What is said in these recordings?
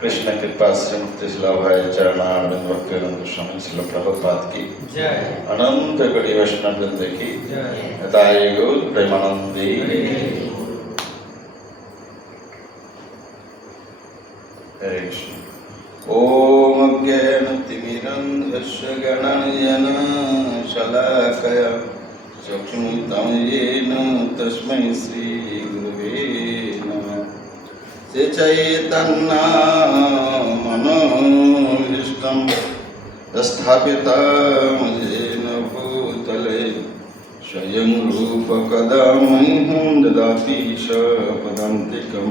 कृष्ण कृपा से मुक्ति भाई चरणारविंद भक्तिवेदांत स्वामी श्रील प्रभुपाद की अनंत कड़ी वैष्णव वृंद की यथाय गौर प्रेमानंदी। हरे कृष्ण। ओम अज्ञानतिमिरन्धस्य गणनायना शलाकया चक्षुरुन्मिलितं येन तस्मै श्री गुरवे नमः। चैतन्यमनोभीष्टं स्थापितं येन भूतले स्वयं रूपकदा मह्यं ददाति पदान्तिकं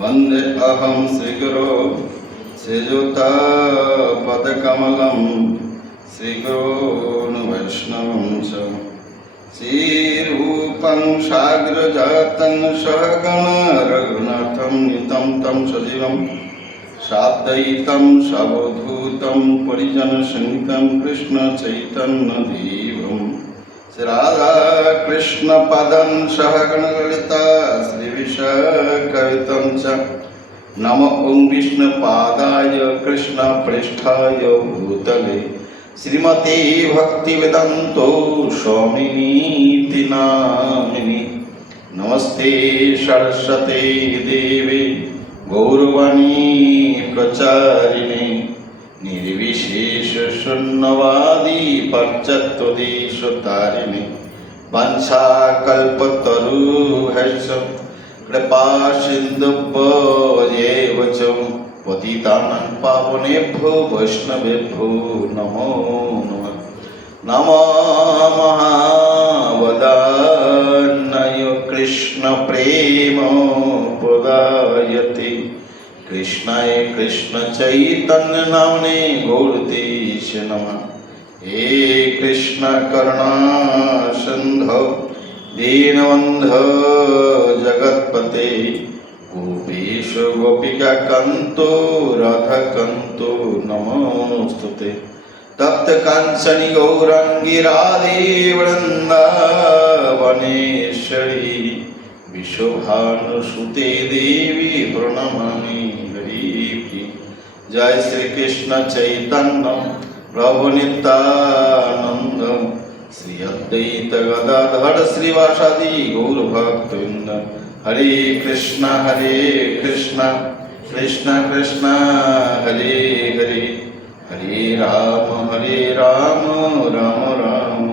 वन्देऽहं श्रीगुरो श्रीयुतापदकमलं श्रीगुरोन् वैष्णवं च श्रीरूपं साग्रजातं सहगण रघुनाथं नितं तं सजीवं साद्वैतं सावधूतं परिजनसहितं कृष्णचैतन्यदेवं श्रीराधाकृष्णपदं सहगण ललिता श्रीविशाखान्वितं च नमो ॐ विष्णुपादाय कृष्णप्रेष्ठाय भूतले श्रीमते भक्तिवेदान्तो स्वामिनीति नामिने। नमस्ते सरस्वते देवे गौरवाणी प्रचारिणे निर्विशेष शून्यवादी पाश्चात्यदेशतारिणे वंशाकल्पतरुभ्यश्च कृपा सिन्धुभ्येव च पतितानां पावनेभ्यो वैष्णवेभ्यो नमो नमः। नमो महावदान्याय कृष्ण प्रेम प्रदायते कृष्णाय कृष्ण चैतन्य नाम्ने गौरतेश नमः। हे कृष्ण करुणा सिन्धो दीनबन्धो जगत्पते गोपेश गोपिका कांतो राधा कांतो नमोस्तुते। तप्त कांचनी गौरांगी राधे वृंदावनेश्वरी विश्वभानुसुते देवी प्रणमामि हरि। जय श्री कृष्ण चैतन्य प्रभु नित्यानंद श्री अद्वैत गदाधर श्रीवासादि गौर भक्तवृंद। हरे कृष्ण कृष्ण कृष्ण हरे हरे, हरे राम राम राम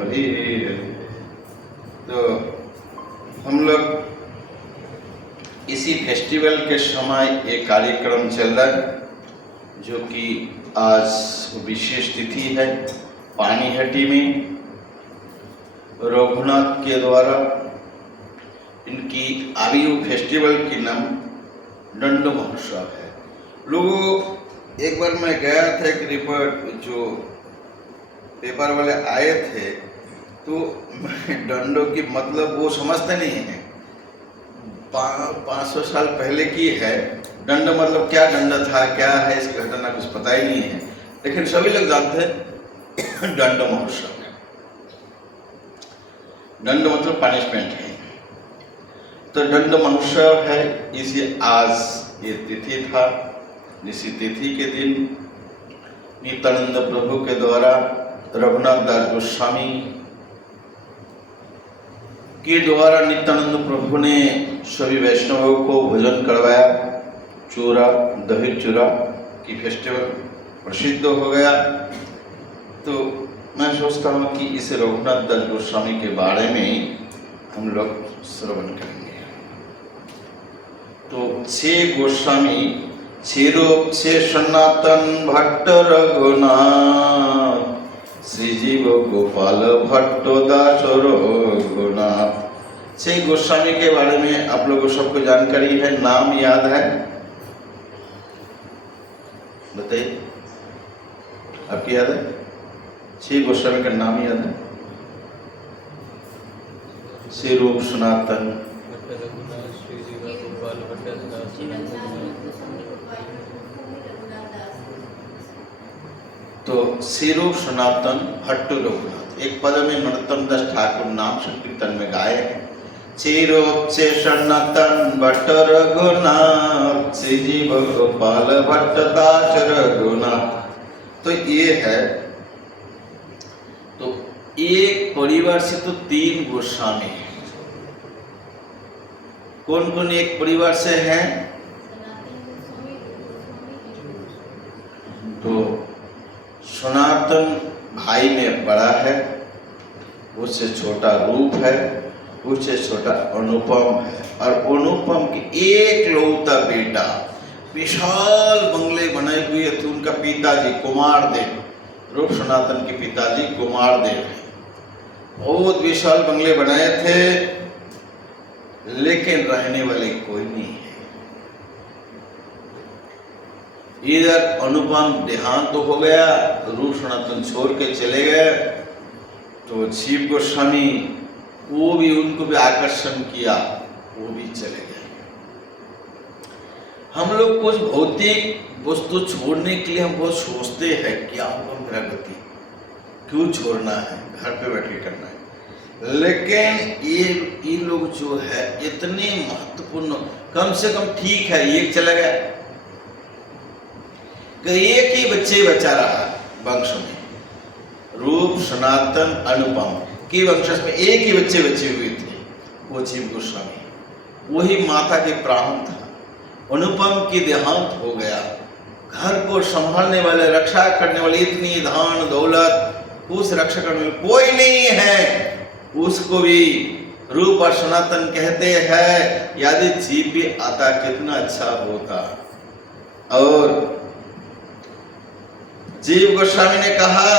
हरे हरे। तो हम लोग इसी फेस्टिवल के समय एक कार्यक्रम चल रहा है, जो कि आज विशेष तिथि है। पानीहट्टी में रघुनाथ के द्वारा इनकी आयु फेस्टिवल की नाम दंड महोत्सव है। लोगों, एक बार मैं गया था, एक रिपोर्ट जो पेपर वाले आए थे, तो दंडों की मतलब वो समझते नहीं है। 500 साल पहले की है दंड, मतलब क्या दंड था, क्या है, इसकी घटना कुछ पता ही नहीं है, लेकिन सभी लोग जानते हैं दंड महोत्सव है। दंड मतलब पनिशमेंट है। तो दंड महोत्सव है, इसी आज ये तिथि था। इसी तिथि के दिन नित्यानंद प्रभु के द्वारा रघुनाथ दास गोस्वामी के द्वारा नित्यानंद प्रभु ने सभी वैष्णवों को भोजन करवाया। चूरा, दही चूरा की फेस्टिवल प्रसिद्ध हो गया। तो मैं सोचता हूँ कि इस रघुनाथ दास गोस्वामी के बारे में हम लोग श्रवण करेंगे। तो 6 गोस्वामी, 6 रूप, 6 सनातन भट्ट रघुनाथ, श्रीजीव गोपाल भट्ट दास रघुनाथ। 6 गोस्वामी के बारे में आप लोगों को सबको जानकारी है, नाम याद है? बताइए, आपकी याद है? 6 गोस्वामी का नाम याद है? 6 रूप सनातन, तो 6 रूप सनातन भट्ट रघुनाथ। एक पद में नरोत्तम दास ठाकुर नाम संकीर्तन में गाए हैं, 6 रूप 6 सनातन भट्ट रघुनाथ, श्रीजीव गोपाल भट्ट दास रघुनाथ। तो ये है, तो एक परिवार से तो 3 गोस्वामी हैं। कौन कौन एक परिवार से हैं? तो सनातन भाई में बड़ा है, उससे छोटा रूप है, उससे छोटा अनुपम है, और अनुपम की एक लौता बेटा, विशाल बंगले बनाए हुए थे उनका पिताजी कुमार देव। रूप सनातन के पिताजी कुमार देव हैं, बहुत विशाल बंगले बनाए थे, लेकिन रहने वाले कोई नहीं है। इधर अनुपम देहांत तो हो गया, रूप सनातन छोड़ के चले गए, तो शिव गोस्वामी वो भी, उनको भी आकर्षण किया, वो भी चले गए। हम लोग कुछ भौतिक वस्तु छोड़ने के लिए हम बहुत सोचते हैं, क्या होगा मेरा गति, क्यों छोड़ना है, घर पे बैठ के करना है। लेकिन ये लोग जो है इतने महत्वपूर्ण, कम से कम ठीक है एक चला गया, एक ही बच्चे बचा रहा वंश में, रूप सनातन अनुपम के वंश में एक ही बच्चे बचे हुए थे, वो शिव गोस्वामी। वही माता के प्राण था। अनुपम की देहांत हो गया, घर को संभालने वाले, रक्षा करने वाले, इतनी धन दौलत, उस रक्षा करने वाले कोई नहीं है। उसको भी रूप और सनातन कहते हैं, यदि जीव भी आता कितना अच्छा होता। और जीव गोस्वामी ने कहा,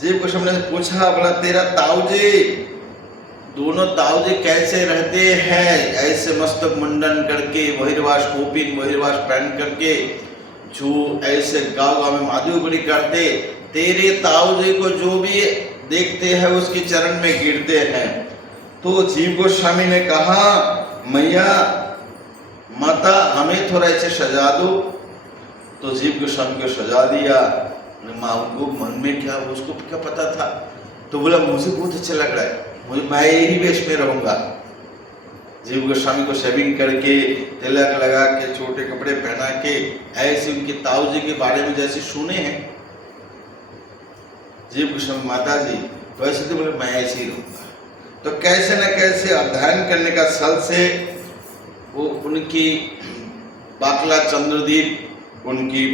जीव गोस्वामी ने पूछा, बोला तेरा ताऊजी, दोनों ताऊजी कैसे रहते हैं, ऐसे मस्तक मुंडन करके, बहिर्वास कोपिन बहिर्वास पहन करके, जो ऐसे गाँव गाँव में माधुगुरी करते, तेरे ताऊजी को जो भी देखते हैं उसके चरण में गिरते हैं। तो जीव गोस्वामी ने कहा, मैया माता हमें थोड़ा ऐसे सजा दो। तो जीव गोस्वामी को सजा दिया। माँ को मन में क्या, उसको क्या पता था, तो बोला मुझे बहुत अच्छा लग रहा है, मुझे मैं यही वेश में रहूंगा। जीव गोस्वामी को शेविंग करके, तिलक लगा के, छोटे कपड़े पहना के, ऐसे उनके ताऊजी के बारे में जैसे सुने हैं जीव गोस्वामी माता जी, वैसे तो बोले मैं ऐसे ही रहूंगा। तो कैसे न कैसे अध्ययन करने का सल से वो उनकी बाकला चंद्रदीप उनकी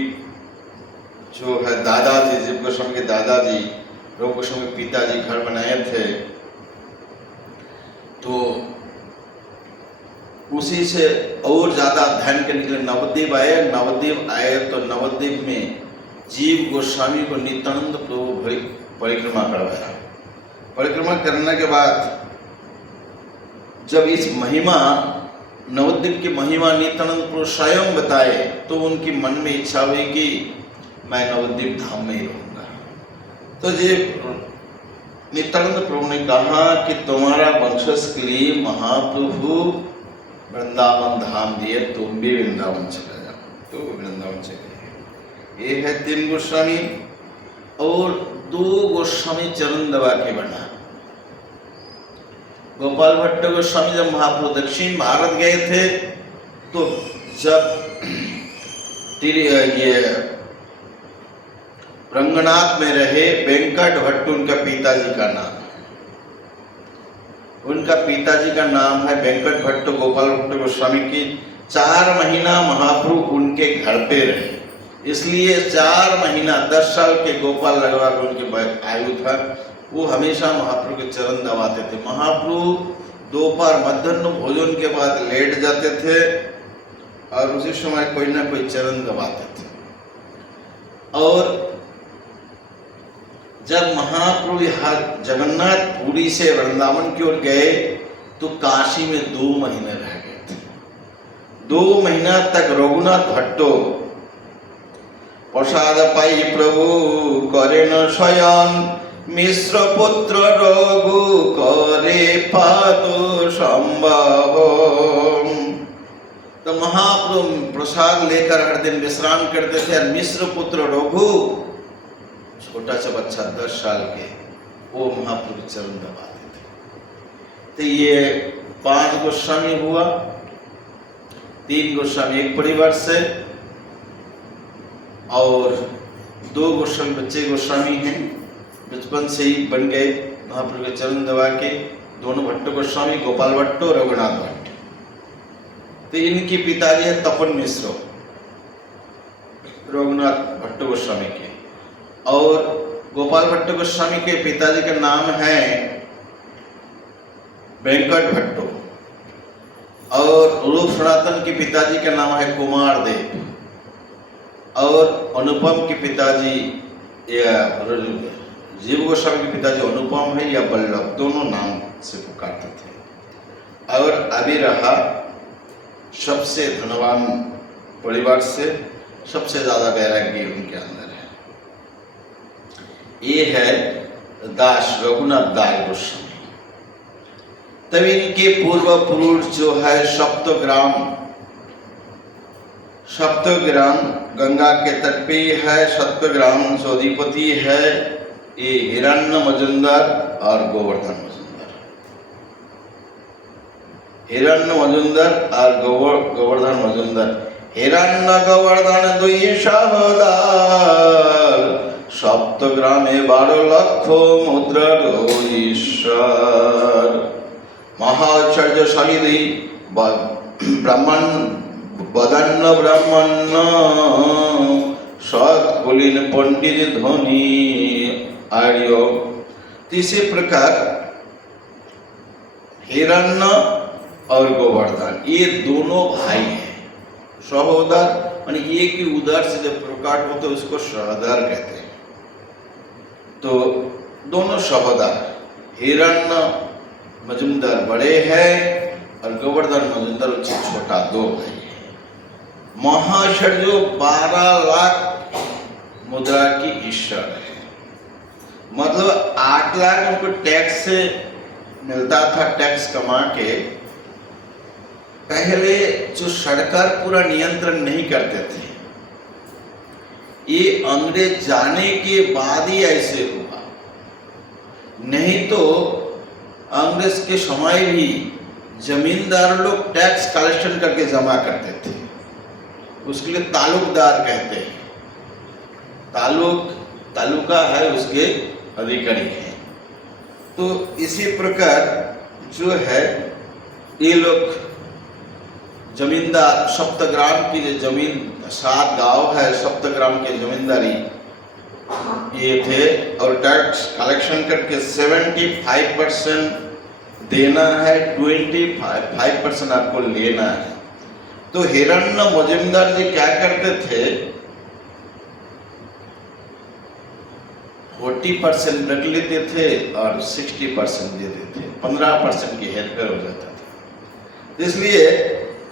जो है दादाजी, जीव गोस्वामी के दादाजी, रूप गोस्वामी के पिताजी घर बनाए थे, तो उसी से और ज्यादा अध्ययन करने के लिए नवद्वीप आए। नवद्वीप आए तो नवद्वीप में जीव गोस्वामी को नित्यानंद प्रभु परिक्रमा करवाया। परिक्रमा करने के बाद जब इस महिमा, नवद्वीप की महिमा नित्यानंद प्रभु स्वयं बताए, तो उनकी मन में इच्छा हुई कि मैं नवद्वीप धाम में ही रहूंगा। तो ये नित्यानंद प्रभु ने कहा कि तुम्हारा वंशज के लिए महाप्रभु वृंदावन धाम दिए, तुम भी वृंदावन चले जाओ। तो वृंदावन चले। ये है 3 गोस्वामी और 2 गोस्वामी चरण दबा के बना। गोपाल भट्ट गोस्वामी जब महाप्रभु दक्षिण भारत गए थे, तो जब ये रंगनाथ में रहे, वेंकट भट्ट उनका पिताजी का नाम, उनका पिताजी का नाम है वेंकट भट्ट। गोपाल भट्ट गोस्वामी की 4 महीना महाप्रभु उनके घर पे रहे, इसलिए 4 महीना 10 साल के गोपाल लगभग उनके आयु था। वो हमेशा महाप्रभु के चरण दबाते थे। महाप्रभु दोपहर मध्याह्न भोजन के बाद लेट जाते थे और उसी समय कोई ना कोई चरण दबाते थे। और जब महाप्रभु यहाँ जगन्नाथपुरी से वृंदावन की ओर गए, तो काशी में 2 महीने रह गए थे। 2 महीना तक रघुनाथ भट्टो प्रसाद पाई प्रभु करे न शयन, मिश्र पुत्र रघु करे पातो संभव। तो महाप्रभु प्रसाद लेकर हर दिन विश्राम करते थे, और मिश्र पुत्र रघु, छोटा सा बच्चा 10 साल के, वो महाप्रभु चरण दबाते थे। तो ये 5 गोस्वामी हुआ, 3 गोस्वामी एक परिवार से, और 2 गोस्वामी बच्चे गोस्वामी हैं, बचपन से ही बन गए महाप्रभु के चरण दबा के। दोनों भट्ट गोस्वामी, गोपाल भट्ट और रघुनाथ भट्ट। तो इनकी पिताजी है तपन मिश्र, रघुनाथ भट्ट गोस्वामी के, और गोपाल भट्ट गोस्वामी के पिताजी का नाम है वेंकट भट्टो, और रूप सनातन के पिताजी का नाम है कुमार देव, और अनुपम के पिताजी जीव गोस्वामी के पिताजी अनुपम है या बल्लभ, दोनों नाम से पुकारते थे। और अभी रहा सबसे धनवान परिवार से, सबसे ज्यादा वैराग्य उनके अंदर है, ये है दास रघुनाथ दास गोस्वामी। तब इनके पूर्व पुरुष जो है सप्तग्राम गंगा के तट पे है, सप्तग्राम सौदीपति है, ये हिरण्य मजुमदार और गोवर्धन मजुमदार। हिरण्य मजुमदार और गोवर्धन मजुमदार। हिरण्य गोवर्धन 2 सहोदर, सप्तग्रामे 12 लाख मुद्रार ईश्वर। महाचर्यशाली ब्राह्मण बदन्न ब्राह्मण, सत्कुलीन पंडित धनी आर्य। इसी प्रकार हिरण्य और गोवर्धन ये दोनों भाई हैं, सहोदर, यानी एक ही उदर से जब प्रकट होते उसको सहोदर कहते हैं। तो दोनों सहोदर, हिरण्य मजुमदार बड़े हैं और गोवर्धन मजुमदार उससे छोटा, 2 भाई हैं। महाशय जो 12 लाख मुद्रा की ईश्वर है, मतलब 8 लाख उनको टैक्स से मिलता था, टैक्स कमा के। पहले जो सरकार पूरा नियंत्रण नहीं करते थे, ये अंग्रेज जाने के बाद ही ऐसे हुआ, नहीं तो अंग्रेज के समय भी जमींदार लोग टैक्स कलेक्शन करके जमा करते थे, उसके लिए तालुकदार कहते हैं। तालुका है उसके अधिकारी हैं। तो इसी प्रकार जो है ये लोग जमींदार सप्तग्राम की जो जमीन 7 गांव है, सप्तग्राम के जमींदारी ये थे और टैक्स कलेक्शन करके 75% देना है, 25% आपको लेना है। तो हिरण्य मजूमदार जी क्या करते थे, 40% रख लेते थे और 60% देते थे, 15% की हेरफेर हो जाता था। इसलिए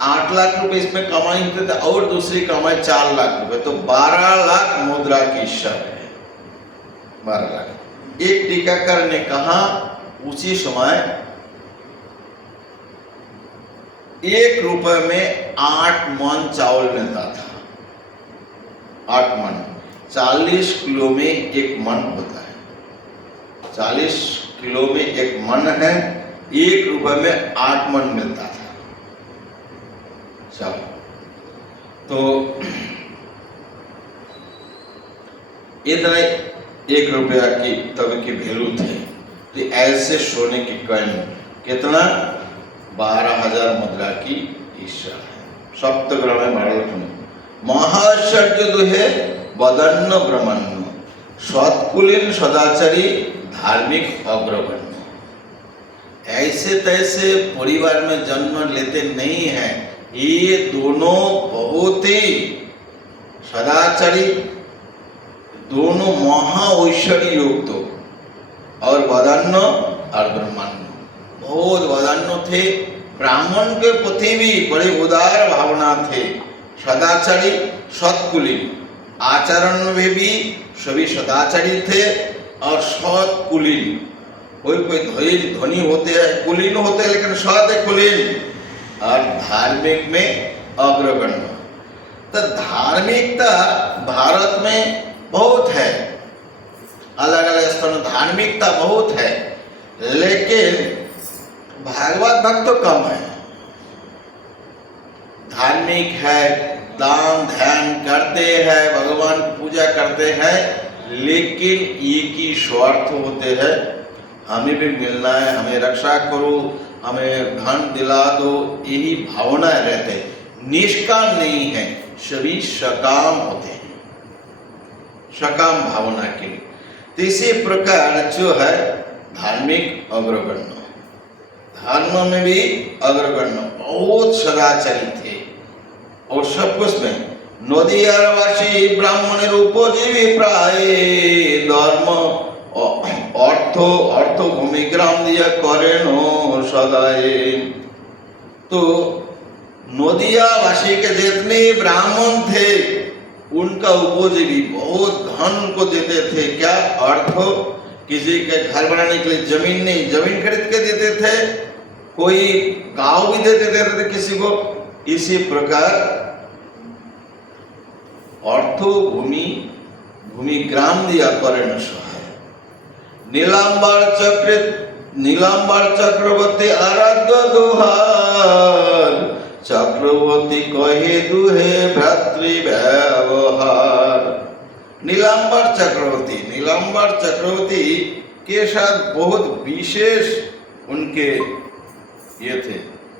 8 लाख रुपए इसमें कमाई होते थे और दूसरी कमाई 4 लाख रुपए, तो 12 लाख मुद्रा की शर्त है, 12 लाख। एक टीकाकार ने कहा उसी समय 1 रुपए में 8 मन चावल मिलता था, 8 मन, 40 किलो में 1 मन होता है, 40 किलो में 1 मन है, 1 रुपए में 8 मन मिलता था। चलो, तो इतना 1 रुपया की तब की वैल्यू थी। तो ऐसे सोने की कॉइन कितना, 12,000 मुद्रा की ईशा है। सप्तग्राम में भारत महाशर्य दुहे वदन्न ब्रह्मण्य, सत्कुलीन सदाचारी धार्मिक अग्रगण्य। ऐसे तैसे परिवार में जन्म लेते नहीं हैं, ये दोनों बहुत ही सदाचारी, दोनों महा ऐश्वर्य युक्त और वदान्य और ब्रह्मान्य, बहुत वदान्य थे। ब्राह्मण के प्रति भी बड़े उदार भावना थे, सदाचारी सत्कुलीन, आचरण में भी सभी सदाचारी थे और सत्कुलीन। कोई धनी होते हैं, कुलीन होते हैं, लेकिन सत कुलीन और धार्मिक में अग्रगण्य। तो धार्मिकता भारत में बहुत है, अलग अलग स्थानों में धार्मिकता बहुत है, लेकिन भागवत भक्त तो कम है। धार्मिक है, दान ध्यान करते हैं, भगवान की पूजा करते हैं, लेकिन एक ही स्वार्थ होते हैं, हमें भी मिलना है, हमें रक्षा करो, हमें धन दिला दो, यही भावना रहते हैं, निष्काम नहीं है, सभी सकाम होते हैं, सकाम भावना के लिए। तो इसी प्रकार जो है धार्मिक अग्रगण्य, धर्म में भी अग्रगण्य, बहुत सदाचारी थे और सब कुछ में। नदियारवासी ब्राह्मण रूपोजीवी प्राय धर्म अर्थ भूमि ग्राम दिया करें सदाए। तो नदियावासी के जितने ब्राह्मण थे उनका उपजीवी बहुत धन को देते थे, क्या अर्थ, किसी के घर बनाने के लिए जमीन नहीं, जमीन खरीद के देते थे, कोई गांव भी देते थे किसी को। इसी प्रकार अर्थो भूमि ग्राम दिया करें सहाय। नीलांबर चक्रवर्ती आराध्य दुहार, चक्रवर्ती कहे दुहे भ्रातृ व्यवहार। नीलांबर चक्रवर्ती के साथ बहुत विशेष उनके ये थे।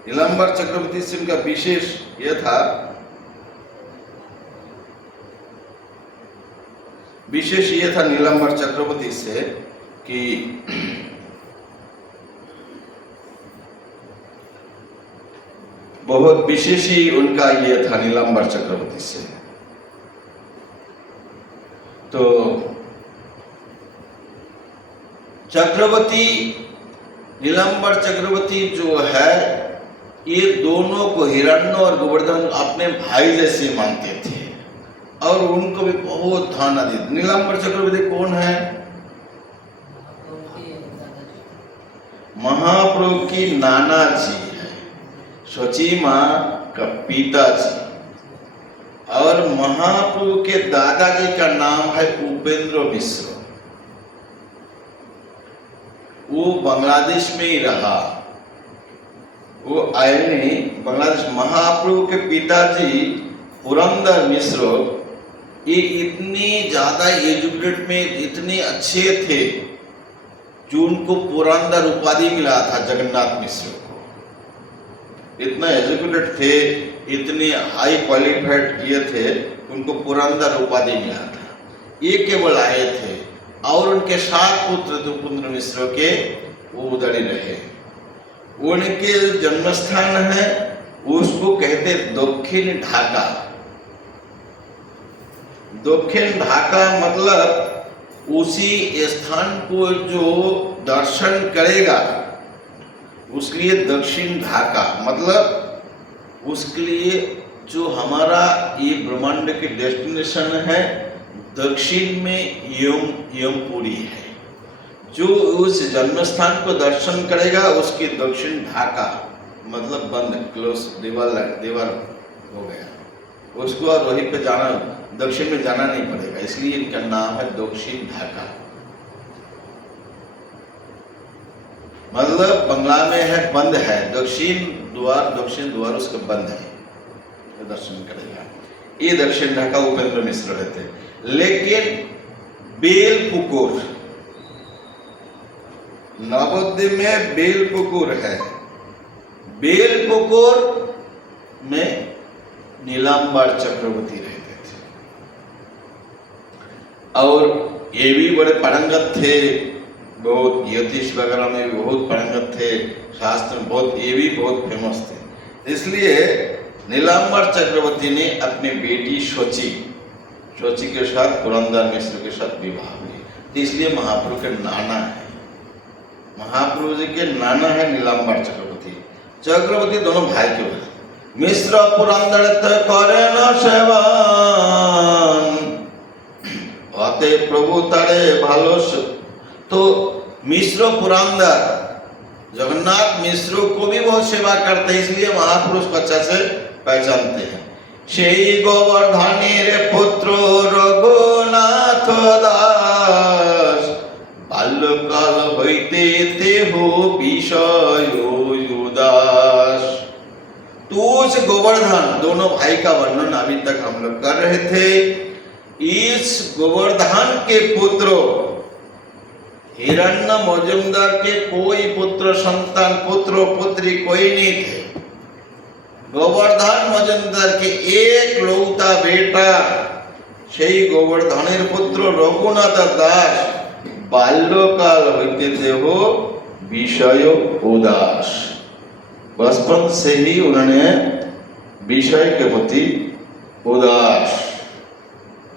नीलांबर चक्रवर्ती से उनका विशेष ये था, विशेष ये था नीलांबर चक्रवर्ती से कि बहुत विशेष ही उनका ये था नीलांबर चक्रवर्ती से। तो चक्रवर्ती, नीलांबर चक्रवर्ती जो है, ये दोनों को हिरण्य और गोवर्धन अपने भाई जैसे मानते थे और उनको भी बहुत धन आदि। नीलांबर चक्रवर्ती कौन है? महाप्रभु की नाना जी है, शची माँ का पिताजी, और महाप्रभु के दादाजी का नाम है उपेंद्र मिश्र। वो बांग्लादेश में ही रहा, वो आए नहीं बांग्लादेश। महाप्रभु के पिताजी पुरंदर मिश्र, ये इतनी ज्यादा एजुकेटेड में इतने अच्छे थे जो उनको पुरंदर उपाधि मिला था जगन्नाथ मिश्र को। इतना एजुकेटेड थे, इतने हाई क्वालिफाइड किए थे, उनको पुरंदर उपाधि मिला था। ये केवल आए थे और उनके 7 पुत्र द्रुपुंद्र मिश्र के वो उधर ही रहे। उनके जन्म स्थान है, उसको कहते दक्षिण ढाका। दक्षिण ढाका मतलब उसी स्थान को जो दर्शन करेगा उसके लिए दक्षिण ढाका, मतलब उसके लिए जो हमारा ये ब्रह्मांड के डेस्टिनेशन है दक्षिण में यमपुरी है। जो उस जन्म स्थान को दर्शन करेगा उसके दक्षिण ढाका मतलब बंद, क्लोज, दीवार हो गया, उसको और वहीं पे जाना, दक्षिण में जाना नहीं पड़ेगा, इसलिए इनका नाम है दक्षिण ढाका। मतलब बंगला में है बंद है, दक्षिण द्वार उसका बंद है, तो दर्शन करेगा। ये दक्षिण ढाका उपेंद्र मिश्र रहते। लेकिन बेलपुकुर, नवद्वीप में बेलपुकुर है, बेलपुकुर में नीलांबर चक्रवर्ती रहते थे और ये भी बड़े पारंगत थे, बहुत ज्योतिष वगैरह में भी बहुत पारंगत थे, शास्त्र में बहुत, ये भी बहुत फेमस थे। इसलिए नीलांबर चक्रवर्ती ने अपनी बेटी शची के साथ पुरंदर मिश्र के साथ विवाह हुई, तो इसलिए महाप्रभु के नाना है, महाप्रभु जी के नाना है नीलांबर चक्रवर्ती दोनों भाई के भाई। मिश्र पुरंदर करे न सेवन, अते प्रभु तारे भालो। तो मिश्र पुरंदर जगन्नाथ मिश्र को भी बहुत सेवा करते हैं, इसलिए महापुरुष को अच्छा से पहचानते हैं। शेई गोवर्धनेर पुत्र रघुनाथ दास, बाल्यकाल होइते तेहो विषय उदास। तो उस गोवर्धन, दोनों भाई का वर्णन अभी तक हम लोग कर रहे थे। इस गोवर्धन के पुत्र हिरण्य मजुमदार के कोई पुत्र संतान, पुत्र पुत्री कोई नहीं थे। गोवर्धन मजुमदार के एक लौता बेटा সেই গোবর্ধনের पुत्र रघुनाथ दास, बाल्यकाल होते देह विषय उदास। बचपन से ही उन्होंने विषय के प्रति उदास,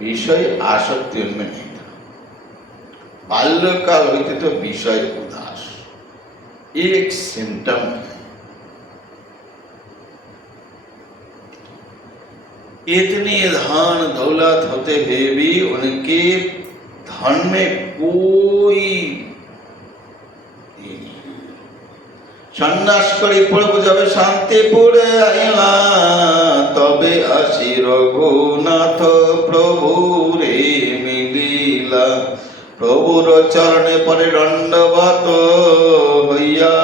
विषय आसक्ति उनमें नहीं था। बाल्यकाल होते तो विषय उदास एक सिम्टम है। इतनी धन दौलत होते हुए भी उनके धन में कोई सन्यास करी पड़ब जाबे शांतिपुर आइला, तबे आसी रघुनाथ प्रभु रे मिलिला। प्रभुर चरणे परे दंडवत हइया,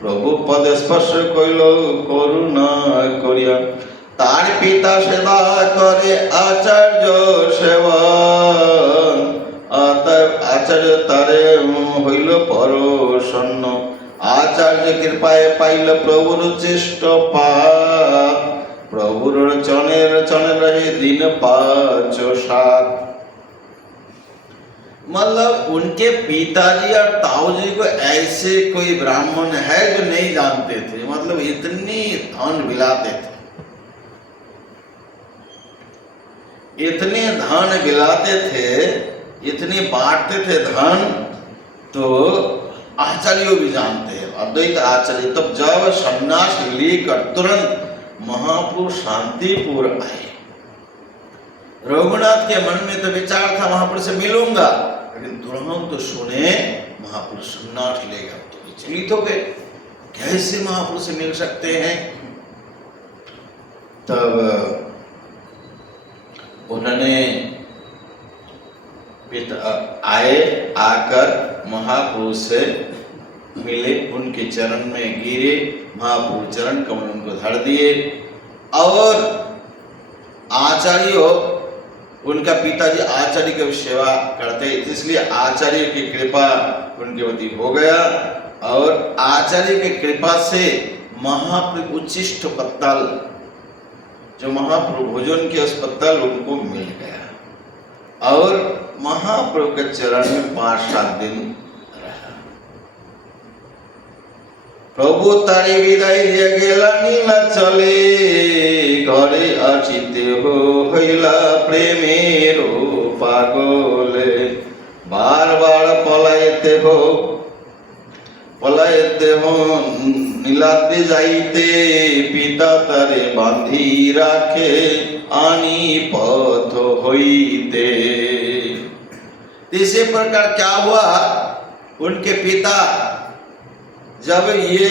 प्रभु पदे स्पर्श कइल करुणा करिया। तार पिता सेवा करे आचार्य सेवन, आचार्य तारे हইল परसन्न। आचार्य कृपाय पाइल प्रभुर चेष्ट पात, प्रभुर चने रहे दिन 5-7। मतलब उनके पिताजी और ताऊजी को ऐसे कोई ब्राह्मण है जो नहीं जानते थे, मतलब इतनी धन बिलाते थे, इतने धन गिलाते थे, इतने बांटते थे धन, तो आचार्यों भी जानते हैं, अद्वैत आचार्य। तब जब सन्यास लेकर तुरंत महापुरुष शांतिपुर आए, रघुनाथ के मन में तो विचार था महापुरुष से मिलूंगा, लेकिन तुरंत तो सुने महापुरुष सन्यास लेगा, तो विचलित हो गए, कैसे महापुरुष से मिल सकते हैं। तब उन्होंने आकर महापुरुष से मिले, उनके चरण में गिरे, महापुरुष चरण कमल उनको धर दिए। और आचार्यों, उनका पिताजी आचार्य की सेवा करते, इसलिए आचार्य की कृपा उनके प्रति हो गया। और आचार्य की कृपा से महाप्रभु उच्छिष्ट पत्तल जो महाप्रभु भोजन के अस्पताल उनको मिल गया और महाप्रभु के चरण में 5-7 दिन रहा। प्रभु तारी विदाई दिया गेला नीला चले घरे आचिते हो हईला प्रेमेरो पागले बार बार पलायते हो नीलाद्रि जाइते पिता तारे बांधी राखे आनी पथ होइते। इसी प्रकार क्या हुआ, उनके पिता जब ये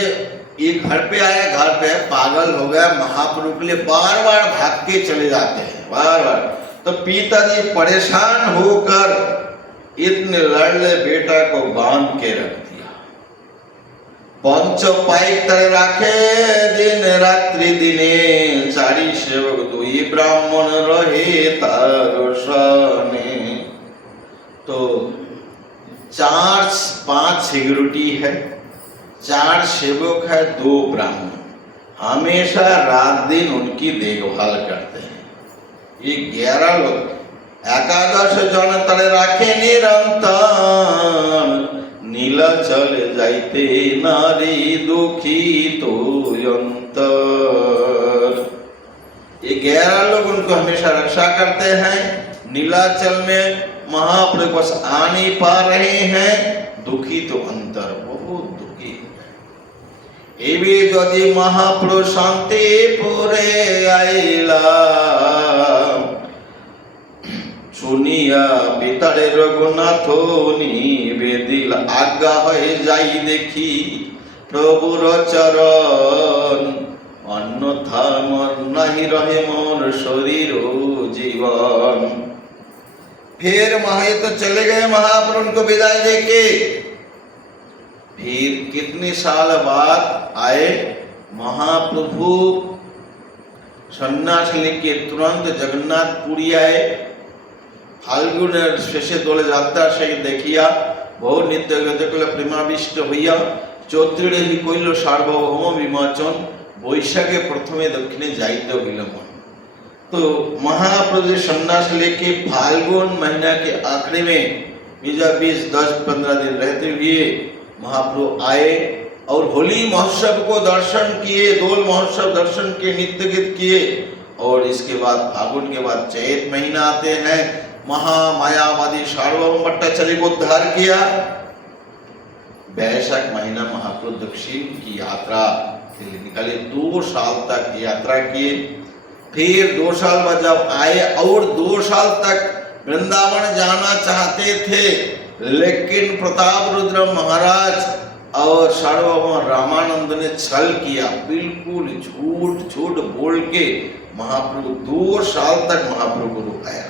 घर पे आए, घर पे पागल हो गया, महाप्रभु के लिए बार बार भाग के चले जाते हैं बार बार। तो पिताजी परेशान होकर इतने लड़ले बेटा को बांध के रख दिया। पंच पाइक तले राखे दिन रात्रि दिने चारी सेवक दुई ब्राह्मण रहे तारो सने। तो 4-5 सिक्योरिटी है, 4 सेवक है, 2 ब्राह्मण हमेशा रात दिन उनकी देखभाल करते हैं। ये 11 लोग 11 जन तले राखे निरंतर नीला चले जाइते नारी दुखी तो अंतर। ये 11 लोग उनको हमेशा रक्षा करते हैं। नीलाचल में महाप्रभु बस आ नहीं पा रहे हैं, दुखी तो अंतर, बहुत दुखी। एवं यदि महाप्रभु शांतिपुरे आइला শুনিয়া পিতারে রঘুনাথ নিবেদিল আজ্ঞা হয়ে যাই দেখি প্রভুর চরণ অন্যথা মর নাহি রহে মোর শরীর জীবন। फिर महाये तो चले गए महाप्रभु को विदाई देके। फिर कितने साल बाद आए महाप्रभु सन्यास लेके तुरंत जगन्नाथपुरी आए। फाल्गुन शेषे दोले যাত্রা সেই দেখিয়া বহু নিত্য গতকলে প্রেমাবিষ্ট হইয়া চৈত্রে হি কইল সার্বভৌম বিমোচন বৈশাখে প্রথমে দক্ষিণে যাইতে হইল মন। तो महाप्रभु सन्यास लेके फाल्गुन महीना के आखिरी में 10-15 दिन रहते हुए महाप्रभु आए और होली महोत्सव को दर्शन किए, दोल महोत्सव दर्शन किए, नित्य गीत किए। और इसके बाद फाल्गुन के बाद चैत महीना आते हैं, महामायावादी सार्वभौम भट्टाचार्य को उद्धार किया। वैशाख महीना महाप्रभु दक्षिण की यात्रा के लिए निकले, 2 साल तक यात्रा किए। फिर 2 साल बाद जब आए और 2 साल तक वृंदावन जाना चाहते थे, लेकिन प्रताप रुद्र महाराज और सार्वभौम रामानंद ने छल किया, बिल्कुल झूठ बोल के महाप्रभु 2 साल तक महाप्रभु को रुकाया।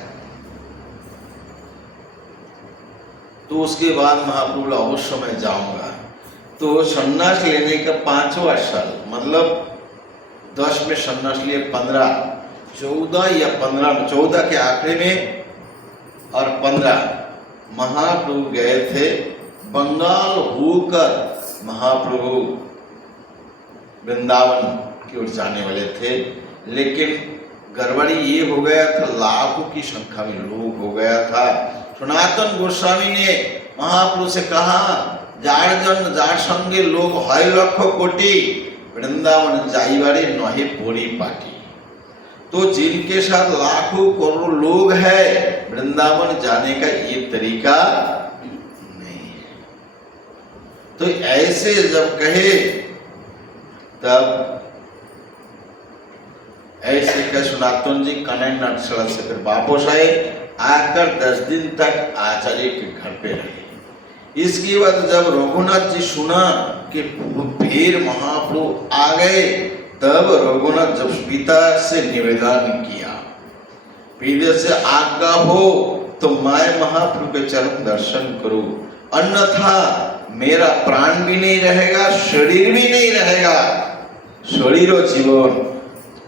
तो उसके बाद महाप्रभु अवश्य मैं जाऊंगा। तो सन्यास लेने का 5वां साल, मतलब 10 में सन्यास लिए, 14 या 15 में, 14 के आखिरी में और 15 महाप्रभु गए थे बंगाल होकर। महाप्रभु वृंदावन की ओर जाने वाले थे, लेकिन गड़बड़ी ये हो गया था, लाखों की संख्या में लोग हो गया था। सनातन गोस्वामी ने महाप्रभु से कहा, जार संगे लोग হয় লক্ষ कोटि वृंदावन जाइबारे नहे परिपाटी। तो जिनके साथ लाखों करोड़ों लोग हैं, वृंदावन जाने का ये तरीका नहीं है। तो ऐसे जब कहे तब ऐसे का सनातन जी कन्हैया नाट्यशाला से फिर वापस आए, आकर 10 दिन तक आचार्य के घर पे रहे। इसके बाद जब रघुनाथ जी सुना कि फिर महाप्रभु आ गए, तब रघुनाथ जब पिता से निवेदन किया, पिता से आज्ञा हो तो मैं महाप्रभु के चरण दर्शन करूं, अन्यथा मेरा प्राण भी नहीं रहेगा, शरीर भी नहीं रहेगा, शरीर और जीवन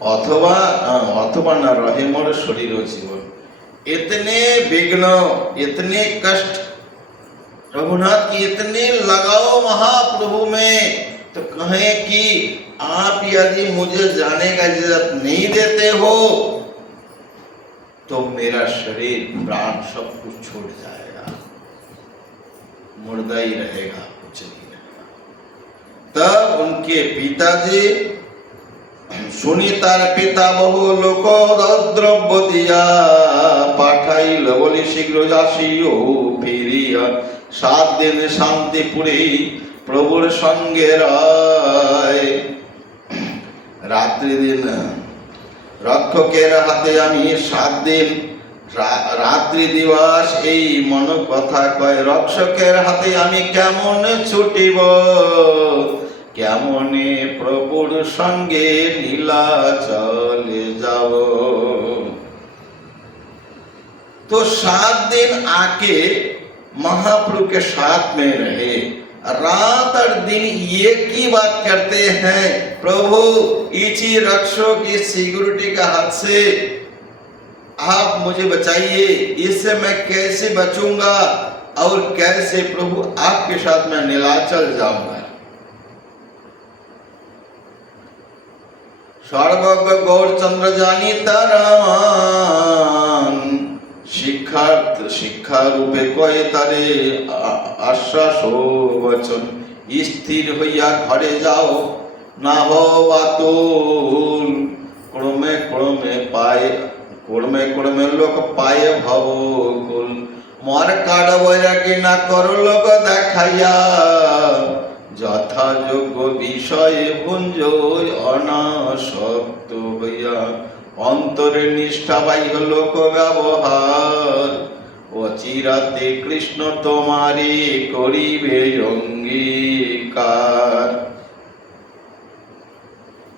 अथवा न रहे मोर शरीर और जीवन। इतने विघ्न, इतने कष्ट रघुनाथ की, इतने लगाओ महाप्रभु में, तो कहें कि आप यदि मुझे जाने का इजाजत नहीं देते हो तो मेरा शरीर प्राण सब कुछ छोड़ जाएगा, मुर्दा ही रहेगा, कुछ नहीं रहेगा। तब उनके पिताजी শুনি তার পিতা বহু লোক দ্রব্য দিয়া পাঠাইল বলি শীঘ্র আসিও ফিরিয়া 7 দিন শান্তিপুরে প্রভুর সঙ্গে রয়। রাত্রি দিন রক্ষকের হাতে আমি 7 দিন রাত্রি দিবস এই মন কথা কয়, রক্ষকের হাতে আমি কেমন ছুটিব, কেমনে প্রভুর সঙ্গে নীলাচলে যাব। तो 7 दिन आके महाप्रभु के साथ में रहे, रात और दिन एक ही बात करते हैं, प्रभु इसी रक्षक की सिक्योरिटी का हाथ से आप मुझे बचाइए, इससे मैं कैसे बचूंगा और कैसे प्रभु आपके साथ मैं नीलाचल जाऊंगा। सर्वज्ञ गौरचंद्र जानी तारान शिक्षा रूपे कये तारे आश्वास वचन, स्थिर हইয়া घरे जाओ ना हो बातुल, क्रोमे क्रोमे लोक पाए भवकुल, मर काड बैरागी ना करो लोक देखाइया, যথাযোগ্য বিষয়ে ভঞ্জয় অনাসক্ত হইয়া, অন্তরে নিষ্ঠা বাহ্য লোক ব্যবহার, অচিরাতে কৃষ্ণ তোমারে করিবে অঙ্গীকার।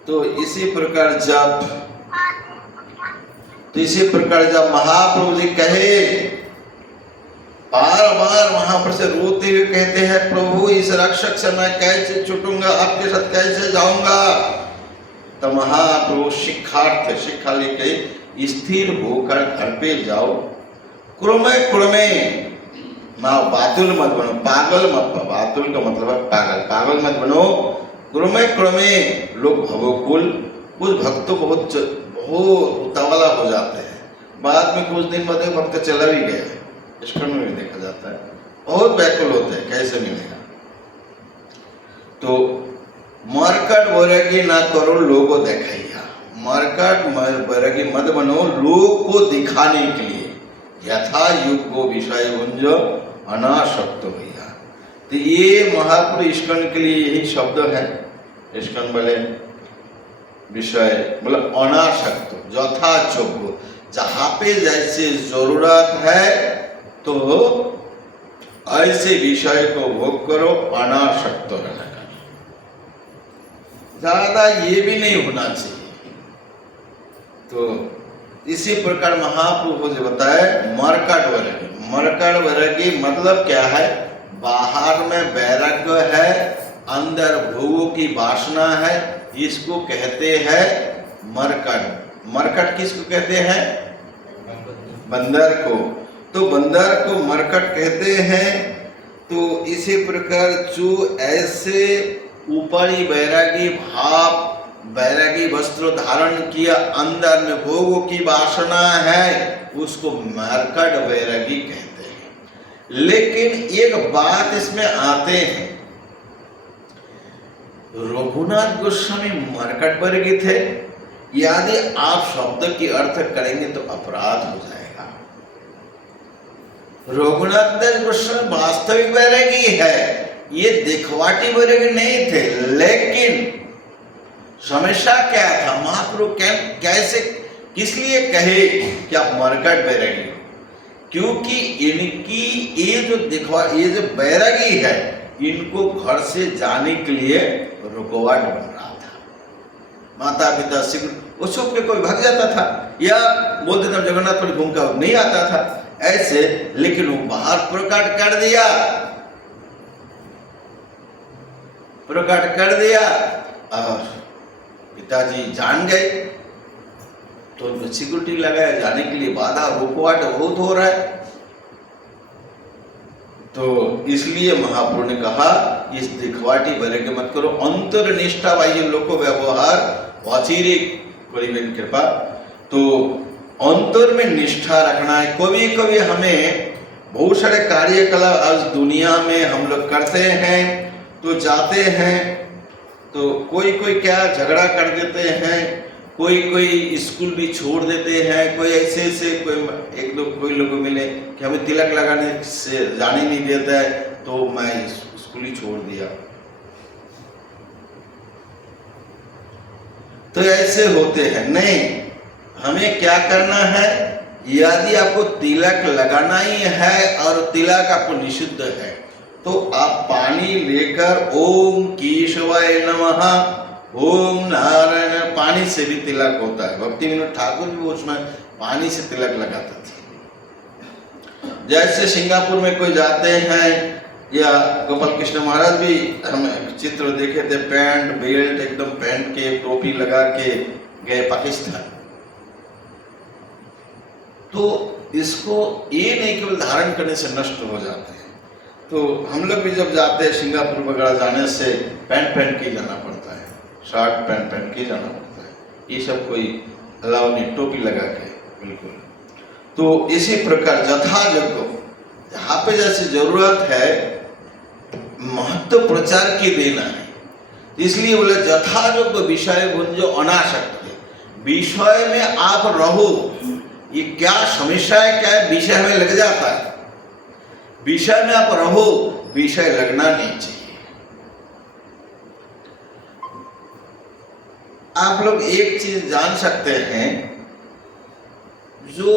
तो इसी प्रकार जब महाप्रभु जी कहे, बार बार वहां पर से रोते हुए कहते हैं, प्रभु इस रक्षक से मैं कैसे छूटूंगा, आपके साथ कैसे जाऊंगा। तो महाप्रभु शिक्षा लेके स्थिर होकर घर पे जाओ, कुरमे ना बातुल मत बनो, पागल मत, बातुल का मतलब है पागल मत बनो, कुरमे लोग भवकुल, कुछ भक्तों को बहुत उतावला हो जाते हैं, बाद में कुछ दिन बाद भक्त चला भी गया, इसको में देखा जाता है, बहुत व्याकुल होते हैं, कैसे मिलेगा। तो मरकट वैरागी ना करो लोगो दिखाइया, मरकट वैरागी मत बनो लोग को दिखाने के लिए, यथा युग को विषय भुंज अनासक्त भैया। तो ये महापुरुष इस्कन के लिए यही शब्द है, इस्कन बोले विषय बोला अनासक्त, यथा योग्य, जहाँ पे जैसे जरूरत है तो ऐसे विषय को भोग करो, अनासक्त रहना, ज्यादा ये भी नहीं होना चाहिए। तो इसी प्रकार महाप्रभु जी बताए मरकट वैरागी मतलब क्या है, बाहर में वैराग्य है, अंदर भोगों की वासना है, इसको कहते हैं मरकट। मरकट किसको कहते हैं, बंदर को, तो बंदर को मरकट कहते हैं। तो इसी प्रकार जो ऐसे ऊपरी वैरागी भाव, वैरागी वस्त्र धारण किया, अंदर में भोगों की वासना है, उसको मरकट वैरागी कहते हैं। लेकिन एक बात इसमें आते हैं, रघुनाथ गोस्वामी मरकट वैरागी थे, यदि आप शब्द की अर्थ करेंगे तो अपराध हो जाएगा। रघुनाथ दास गोस्वामी वास्तविक वैरागी है, ये दिखवाटी वैरागी नहीं थे। लेकिन समस्या क्या था, महाप्रभु कैसे किस लिए कहे कि आप मरकट वैरागी हो, क्योंकि इनकी ये जो वैरागी है, इनको घर से जाने के लिए रुकावट बन रहा था। माता पिता वो छुप के कोई भाग जाता था, या बोलते थे जगन्नाथ पर घूम कर नहीं आता था ऐसे, लेकिन वो बाहर प्रकट कर दिया और पिताजी जान गए, तो उनको सिक्योरिटी लगाया, जाने के लिए बाधा रुकावट बहुत हो रहा है। तो इसलिए महाप्रभु ने कहा इस दिखवाटी भरे के मत करो, अंतर निष्ठा बाह्य लोको व्यवहार अचिरे करिबेन कृपा। तो अंतर में निष्ठा रखना है। कभी कभी हमें बहुत सारे कार्यकलाप आज दुनिया में हम लोग करते हैं, तो जाते हैं तो कोई कोई क्या झगड़ा कर देते हैं, कोई स्कूल भी छोड़ देते हैं, कोई ऐसे कोई लोग मिले कि हमें तिलक लगाने से जाने नहीं देता है, तो मैं स्कूल ही छोड़ दिया। तो ऐसे होते हैं। नहीं, हमें क्या करना है, यदि आपको तिलक लगाना ही है और तिलक आपको निषिद्ध है, तो आप पानी लेकर ओम केशवाय नमः, ओम नारायण, पानी से भी तिलक होता है। भक्ति विनोद ठाकुर भी उसमें पानी से तिलक लगाते थे। जैसे सिंगापुर में कोई जाते हैं, या गोपाल कृष्ण महाराज भी हम चित्र देखे थे, पैंट बेल्ट एकदम पहन के टोपी लगा के गए पाकिस्तान। तो इसको ये नहीं केवल धारण करने से नष्ट हो जाते हैं, तो हम लोग भी जब जाते हैं सिंगापुर वगैरह जाने से पैंट पहन के जाना पड़ता है, शर्ट पैंट पहन के जाना पड़ता है। ये सब कोई अलाउ नहीं, टोपी लगा के बिल्कुल। तो इसी प्रकार यथायोग्य जहाँ पे जैसे जरूरत है महत्व प्रचार की देना है, इसलिए बोले यथायोग्य विषय गुंजो अनासक्त है। विषय में आप रहो, ये क्या समस्या है, क्या है, विषय में लग जाता है। विषय में आप रहो, विषय लगना नहीं चाहिए। आप लोग एक चीज जान सकते हैं, जो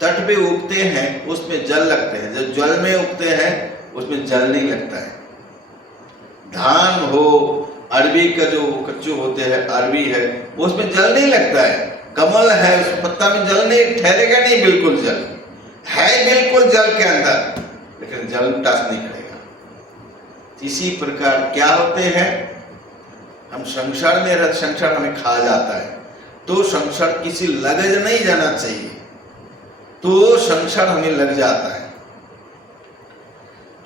तट पे उगते हैं उसमें जल लगते हैं, जो जल में उगते हैं उसमें जल नहीं लगता है। धान हो, अरबी का जो कच्चू होते हैं, अरबी है, उसमें जल नहीं लगता है। कमल है, उस पत्ता में जल नहीं ठहरेगा, नहीं, बिल्कुल जल है, बिल्कुल जल के अंदर, लेकिन जल टच नहीं करेगा। इसी प्रकार क्या होते हैं, हम संसार में रहते, संसार हमें खा जाता है, तो संसार किसी लग नहीं जाना चाहिए, तो संसार हमें लग जाता है।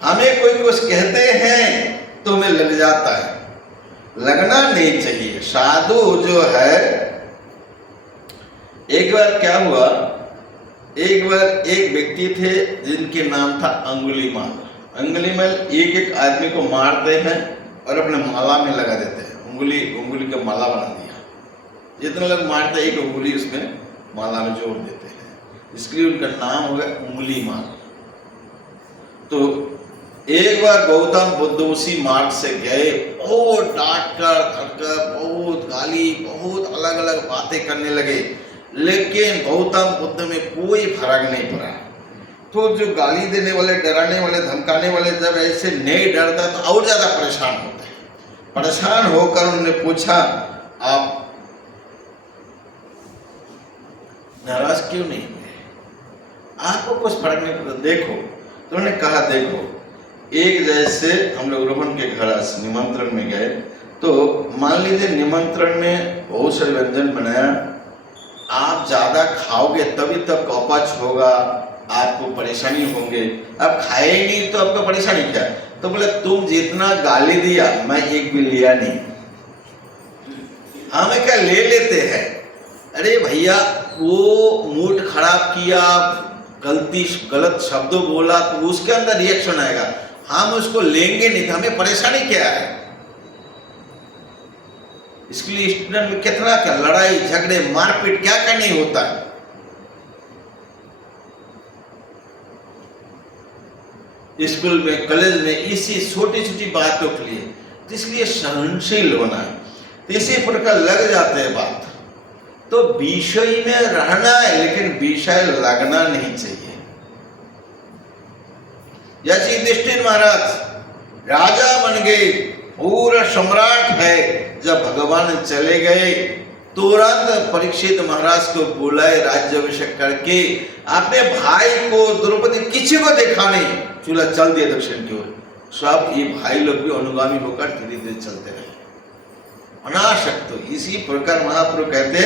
हमें कोई कुछ कहते हैं तो हमें लग जाता है, लगना नहीं चाहिए। साधु जो है, एक बार क्या हुआ, एक बार एक व्यक्ति थे जिनके नाम था अंगुलीमाल। अंगुलीमाल एक एक आदमी को मारते हैं और अपने माला में लगा देते हैं, उंगली का माला बना दिया। जितने लोग मारते एक उंगली उसमें माला में जोड़ देते हैं, इसलिए उनका नाम हो गया अंगुलीमाल। तो एक बार गौतम बुद्ध उसी मार्ग से गए, बहुत डांट कर धड़कर, बहुत गाली, बहुत अलग अलग बातें करने लगे, लेकिन गौतम बुद्ध में कोई फर्क नहीं पड़ा। तो जो गाली देने वाले, डराने वाले, धमकाने वाले जब ऐसे नहीं डरता तो और ज्यादा परेशान होते हैं। परेशान होकर उन्होंने पूछा, आप नाराज क्यों नहीं हुए, आपको कुछ फर्क नहीं पड़ता? देखो, तो उन्होंने कहा, देखो, एक जैसे हम लोग रोहन के घर निमंत्रण में गए, तो मान लीजिए निमंत्रण में बहुत सारे व्यंजन बनाया, आप ज्यादा खाओगे तभी तक अपच होगा, आपको परेशानी होंगे। अब खाएंगे तो आपको परेशानी क्या? तो बोले तुम जितना गाली दिया मैं एक भी लिया नहीं। हमें क्या ले लेते हैं, अरे भैया वो मूड खराब किया, गलत शब्द बोला, तो उसके अंदर रिएक्शन आएगा, हम उसको लेंगे नहीं, तो हमें परेशानी क्या है? इसके लिए स्टूडेंट में कितना क्या लड़ाई झगड़े मारपीट क्या क्या नहीं होता है। स्कूल में, कॉलेज में इसी छोटी छोटी बातों के लिए, तो इसलिए सहनशील होना है। तो इसी प्रकार लग जाते हैं बात, तो विषय में रहना है, लेकिन विषय लगना नहीं चाहिए। जैसे युधिष्ठिर महाराज राजा बन गए, पूरा सम्राट है, जब भगवान चले गए तुरंत परीक्षित महाराज को बुलाए राज्याभिषेक करके, अपने भाई को, द्रौपदी किसी को देखा नहीं, चूल्हा चल दिया दक्षिण की ओर। सब ये भाई लोग भी अनुगामी होकर धीरे धीरे चलते रहे, अनासक्त। इसी प्रकार महाप्रभु कहते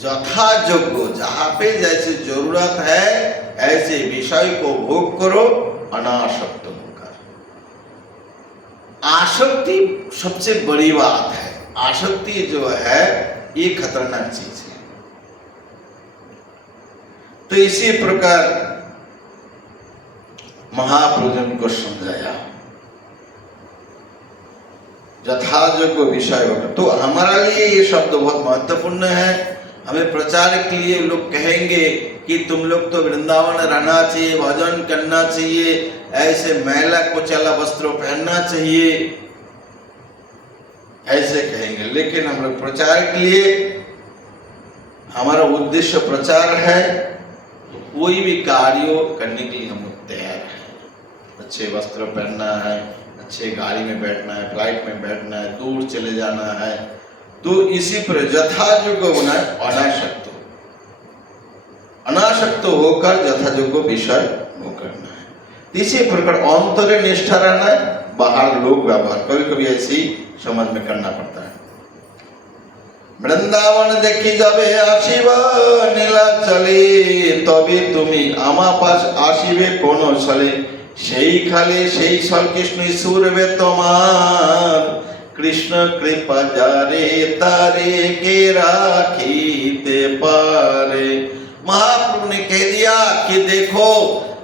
यथायोग्य, जहाँ पे जैसे जरूरत है ऐसे विषय को भोग करो अनासक्त होकर। आसक्ति सबसे बड़ी बात है। आसक्ति जो है ये खतरनाक चीज है। तो इसी प्रकार महाप्रभु को समझाया यथायोग्य विषय होकर। तो हमारा लिए ये शब्द बहुत महत्वपूर्ण है। हमें प्रचार के लिए लोग कहेंगे कि तुम लोग तो वृंदावन रहना चाहिए, भजन करना चाहिए, ऐसे मैला कुचैला वस्त्र पहनना चाहिए, ऐसे कहेंगे। लेकिन हम लोग प्रचार के लिए, हमारा उद्देश्य प्रचार है, तो कोई भी कार्य करने के लिए हम लोग तैयार हैं। अच्छे वस्त्र पहनना है, अच्छे गाड़ी में बैठना है, फ्लाइट में बैठना है, दूर चले जाना है, तो इसी पर यथायोग्य होना है। अनासक्त होकर यथायोग्य विषय वो करना है। इसी प्रकार अंतरे निष्ठा रहना है, बाहर लोग व्यवहार कभी कभी ऐसी समझ में करना पड़ता है। वृंदावन देखी जाबे आशिब नीलाचले, तबे तुमी आमा पास आशिबे कोनो छले, সেই খালে সেই সল কৃষ্ণ সুরবে তোমার, কৃষ্ণ কৃপা যারে तारे के राखीते पारे। महाप्रभु ने कह दिया कि देखो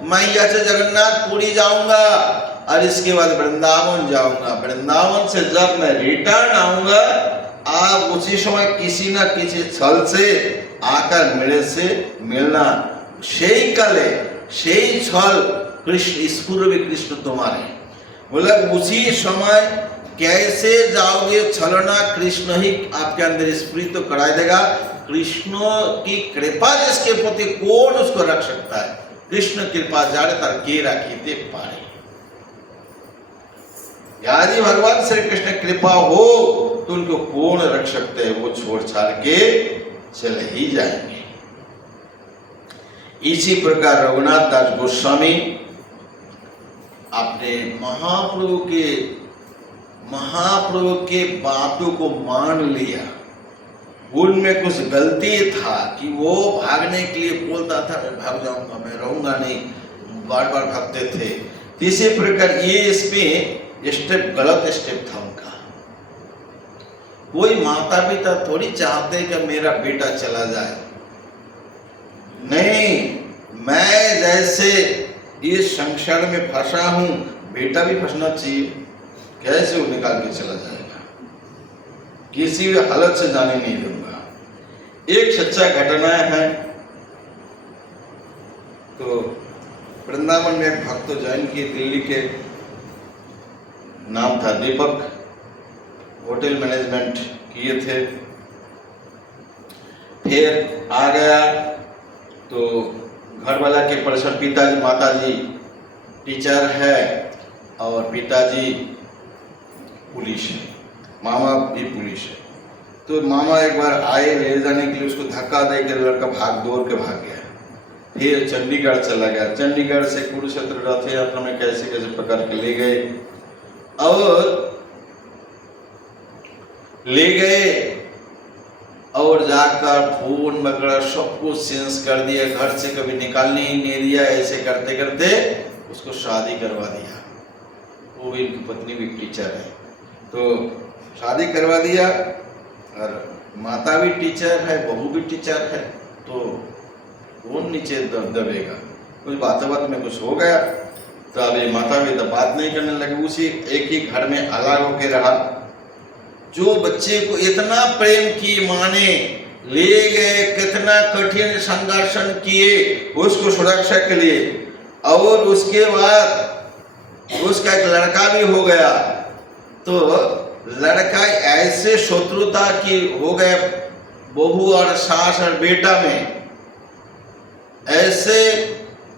मैं यहाँ से जगन्नाथपुरी जाऊंगा और इसके बाद वृंदावन जाऊंगा। वृंदावन से जब मैं रिटर्न आऊंगा, आप उसी समय किसी न किसी छल से आकर मेरे से मिलना। সেই কালে সেই छल कृष्ण स्फुरवे कृष्ण तुम्हारे, बोला उसी समय कैसे जाओगे छलना, कृष्ण ही आपके अंदर स्फुरित तो करा देगा। कृष्ण की कृपा जिसके प्रति कौन उसको रख सकता है। कृष्ण कृपा जाने तर के राखीते पारे। यदि भगवान श्री कृष्ण कृपा हो तो उनको कौन रख सकते हैं, वो छोड़ छाड़ के चले ही जाएंगे। इसी प्रकार रघुनाथ दास गोस्वामी अपने महाप्रभु के बातों को मान लिया। उनमें कुछ गलती था कि वो भागने के लिए बोलता था, मैं भाग जाऊंगा, मैं रहूंगा नहीं, बार बार भागते थे। इसी प्रकार ये इसमें स्टेप गलत स्टेप था उनका। कोई माता पिता थोड़ी चाहते कि मेरा बेटा चला जाए, नहीं, मैं जैसे इस संसार में फंसा हूं, बेटा भी फंसना चाहिए। कैसे वो निकाल के चला जाएगा, किसी भी हालत से जाने नहीं दूंगा। एक सच्चा घटना है। तो वृंदावन में एक भक्त ज्वाइन किए, दिल्ली के, नाम था दीपक, होटल मैनेजमेंट किए थे। फिर आ गया तो घर वाला के परेशान, पिताजी माताजी टीचर है और पिताजी पुलिस है, मामा भी पुलिस है। तो मामा एक बार आए ले जाने के लिए, उसको धक्का दे के लड़का दौड़ के भाग गया। फिर चंडीगढ़ चला गया। चंडीगढ़ से कुरुक्षेत्र रथ यात्रा में कैसे कैसे पकड़ के ले गए और जाकर फोन वगैरह सब कुछ चेंज कर दिया, घर से कभी निकालने ही नहीं दिया। ऐसे करते करते उसको शादी करवा दिया। वो भी इनकी पत्नी भी टीचर है, तो शादी करवा दिया और माता भी टीचर है, बहू भी टीचर है, तो कौन नीचे दबेगा। कुछ बात में कुछ हो गया तो अभी माता भी बात नहीं करने लगी, उसी एक ही घर में अलग होके रहा। जो बच्चे को इतना प्रेम की माने ले गए, कितना कठिन संघर्षण किए उसको सुरक्षा के लिए, और उसके बाद उसका एक लड़का भी हो गया। तो लड़का ऐसे शत्रुता की हो गए बहू और सास और बेटा में, ऐसे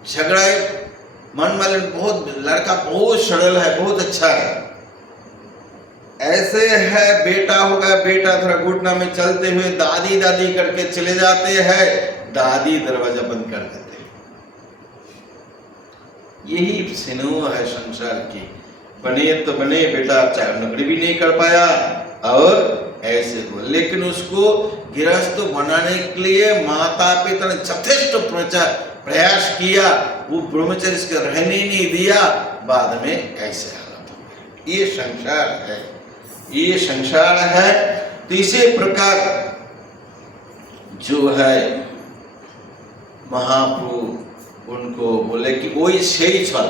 झगड़े मन वाले। बहुत लड़का बहुत सरल है, बहुत अच्छा है, ऐसे है। बेटा हो गया, बेटा थोड़ा घुटना में चलते हुए दादी दादी करके चले जाते हैं, दादी दरवाजा बंद कर देते हैं। यही स्नेह है संसार की। बने तो बने, बेटा चाहे नौकरी भी नहीं कर पाया और ऐसे हो, लेकिन उसको गृहस्थ बनाने के लिए माता पिता ने यथेष्ट प्रचार प्रयास किया, वो ब्रह्मचर्य से रहने नहीं दिया, बाद में ऐसे हालत हो गए। ये संसार है, ये संसार है। तो इसी प्रकार जो है महाप्रभु उनको बोले कि वही सही छल,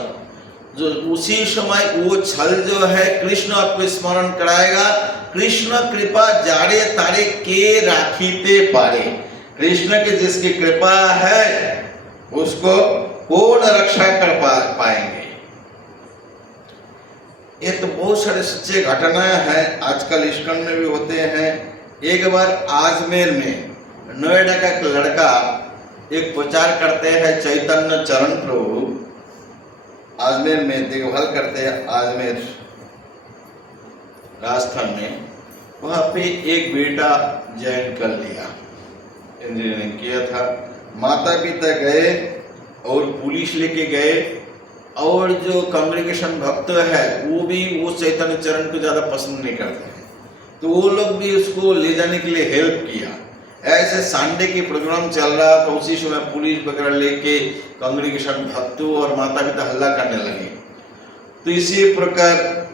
जो उसी समय वो छल जो है कृष्ण आपको स्मरण कराएगा। कृष्ण कृपा जाड़े तारे के राखीते पारे, कृष्ण की जिसकी कृपा है उसको कौन रक्षा कर पाएंगे। ये तो बहुत सारे सच्चे घटना है, आजकल इस्कॉन में भी होते हैं। एक बार आजमेर में नोएडा का एक लड़का एक प्रचार करते हैं, चैतन्य चरण प्रभु आजमेर में देखभाल करते हैं, आजमेर राजस्थान में। वहां पे एक बेटा ज्वाइन कर लिया, इंजीनियरिंग किया था। माता पिता गए और पुलिस लेके गए, और जो कांग्रेगेशन भक्त है वो भी वो चैतन्य चरण को ज्यादा पसंद नहीं करते हैं, तो वो लोग भी उसको ले जाने के लिए हेल्प किया। ऐसे संडे की प्रोग्राम चल रहा था, उसी समय पुलिस वगैरह लेके कांग्रेगेशन भक्तों और माता पिता हल्ला करने लगे। तो इसी प्रकार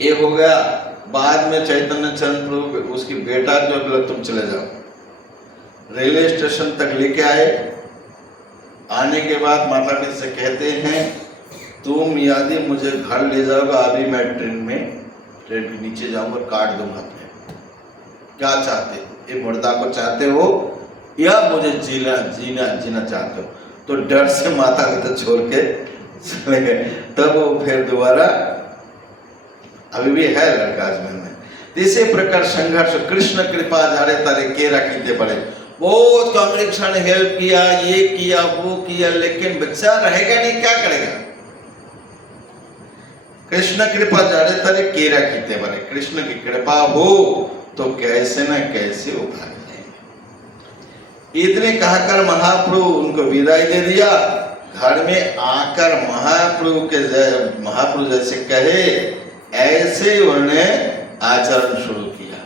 ये हो गया। बाद में चैतन्य चरण प्रभु उसकी बेटा जो बोला तुम चले जाओ, रेलवे स्टेशन तक लेके आए। आने के बाद माता पिता से कहते हैं तुम यदि मुझे घर ले जाओगे, अभी मैं ट्रेन के नीचे जाऊंगा, काट दूंगा तुम्हें, क्या चाहते हो, ये मुर्दा को चाहते हो या मुझे जीना चाहते हो। तो डर से माता पिता छोड़ के चले गए। तब वो फिर दोबारा, अभी भी है लड़का आजमन में। इसी प्रकार संघर्ष, कृष्ण कृपा जाड़े तारे के राखीते पड़े। बहुत कांग्रेगेशन ने हेल्प किया, ये किया वो किया, लेकिन बच्चा रहेगा नहीं, क्या करेगा। कृष्ण कृपा जाड़े तारे के राखीते पड़े, कृष्ण की कृपा हो तो कैसे न कैसे उभार जाएंगे। इतने कहकर महाप्रभु उनको विदाई दे दिया। घर में आकर महाप्रभु जैसे कहे ऐसे उन्होंने आचरण शुरू किया।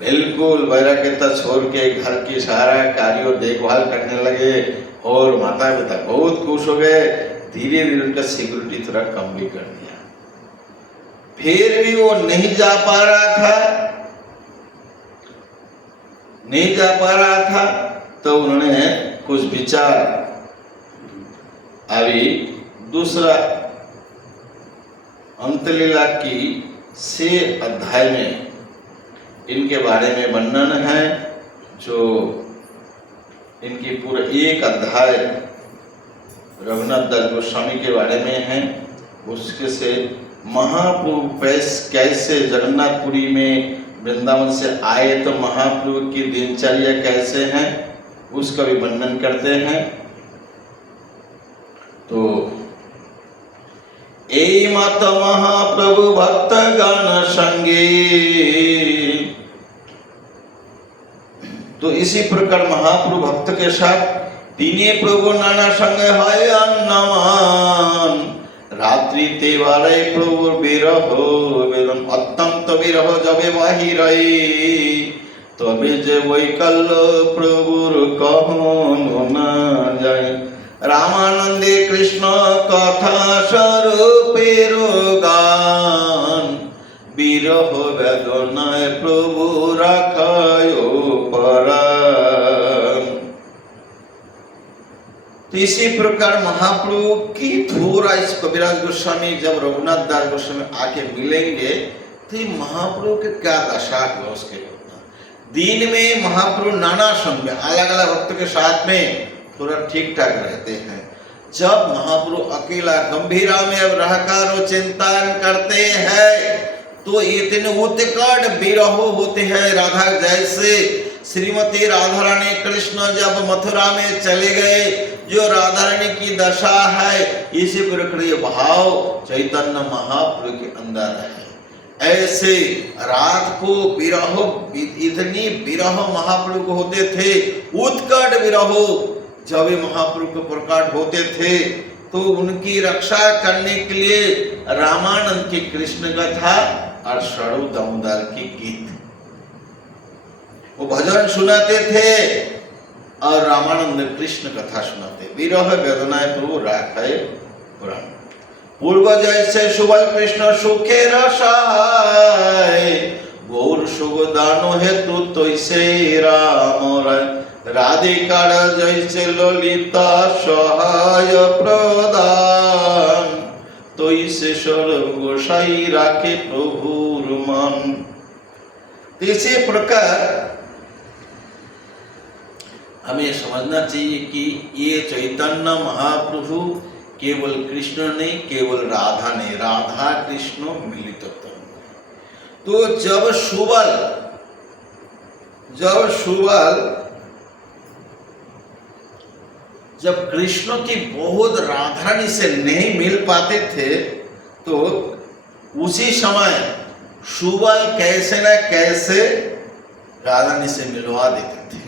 बिल्कुल वैराग्यता छोड़ के घर की सारा कार्यों देखभाल करने लगे, और माता पिता बहुत खुश हो गए। धीरे धीरे उनका सिक्योरिटी थोड़ा कम भी कर दिया। फिर भी वो नहीं जा पा रहा था, तो उन्होंने कुछ विचार, अभी दूसरा अंतलीला की 6 अध्याय में इनके बारे में वर्णन है। जो इनकी पूरा 1 अध्याय रघुनाथ दास गोस्वामी के बारे में है। उसके से महाप्रभु कैसे जगन्नाथपुरी में वृंदावन से आए, तो महाप्रभु की दिनचर्या कैसे है उसका भी वर्णन करते हैं। तो ए मत महाप्रभु भक्त गण संगे, तो इसी प्रकार महाप्रभु भक्त के साथ दीने प्रभु नाना संग है अन्नमान। रात्रि ते वाले प्रभु बिरह वेदन अत्यंत बिरह जबे बाहिर तबे जे वैकल्य प्रभुर कहन न जाए। रामानंदे कृष्ण कथा स्वरूपेर गान बिरह वेदनाय प्रभु राखायो परान। तो इसी प्रकार महाप्रभु की थोड़ा इस कविराज गोस्वामी जब रघुनाथ दास गोस्वामी आके मिलेंगे तो महाप्रभु के क्या दशा हुआ उसके दिन में। महाप्रभु नाना संग में अलग अलग भक्त के साथ में थोड़ा ठीक ठाक रहते हैं। जब महाप्रभु अकेला गंभीरा में अब रहकर चिंतन करते हैं तो इतने उत्कट विरह होते हैं। राधा जैसे श्रीमती राधा रानी कृष्ण जब मथुरा में चले गए, जो राधा रानी की दशा है, इसी प्रकार भाव चैतन्य महाप्रभु के अंदर है। ऐसे रात को विरह, इतनी विरह महाप्रभु को होते थे, उत्कट विरह जब महाप्रभु को प्रकट होते थे तो उनकी रक्षा करने के लिए रामानंद की कृष्ण कथा और सड़ू दामोदर की गीत वो भजन सुनाते थे। और रामानंद कृष्ण कथा सुनाते। विरह वेदनाएं प्रभु राखे पुराण। पूर्व जैसे सुबल कृष्ण सुखे रसाय, गौर सुख दानो हेतु तैसे राम राय। राधिकार जैसे ललिता सहाय प्रदान, तैसे सर्व गोसाई राखे प्रभुर मन। इसी प्रकार हमें समझना चाहिए कि ये चैतन्य महाप्रभु केवल कृष्ण नहीं, केवल राधा नहीं, राधा कृष्ण मिलित तत्व। तो जब कृष्ण की बहुत राधा रानी से नहीं मिल पाते थे, तो उसी समय सुबल कैसे न कैसे राधा रानी से मिलवा देते थे।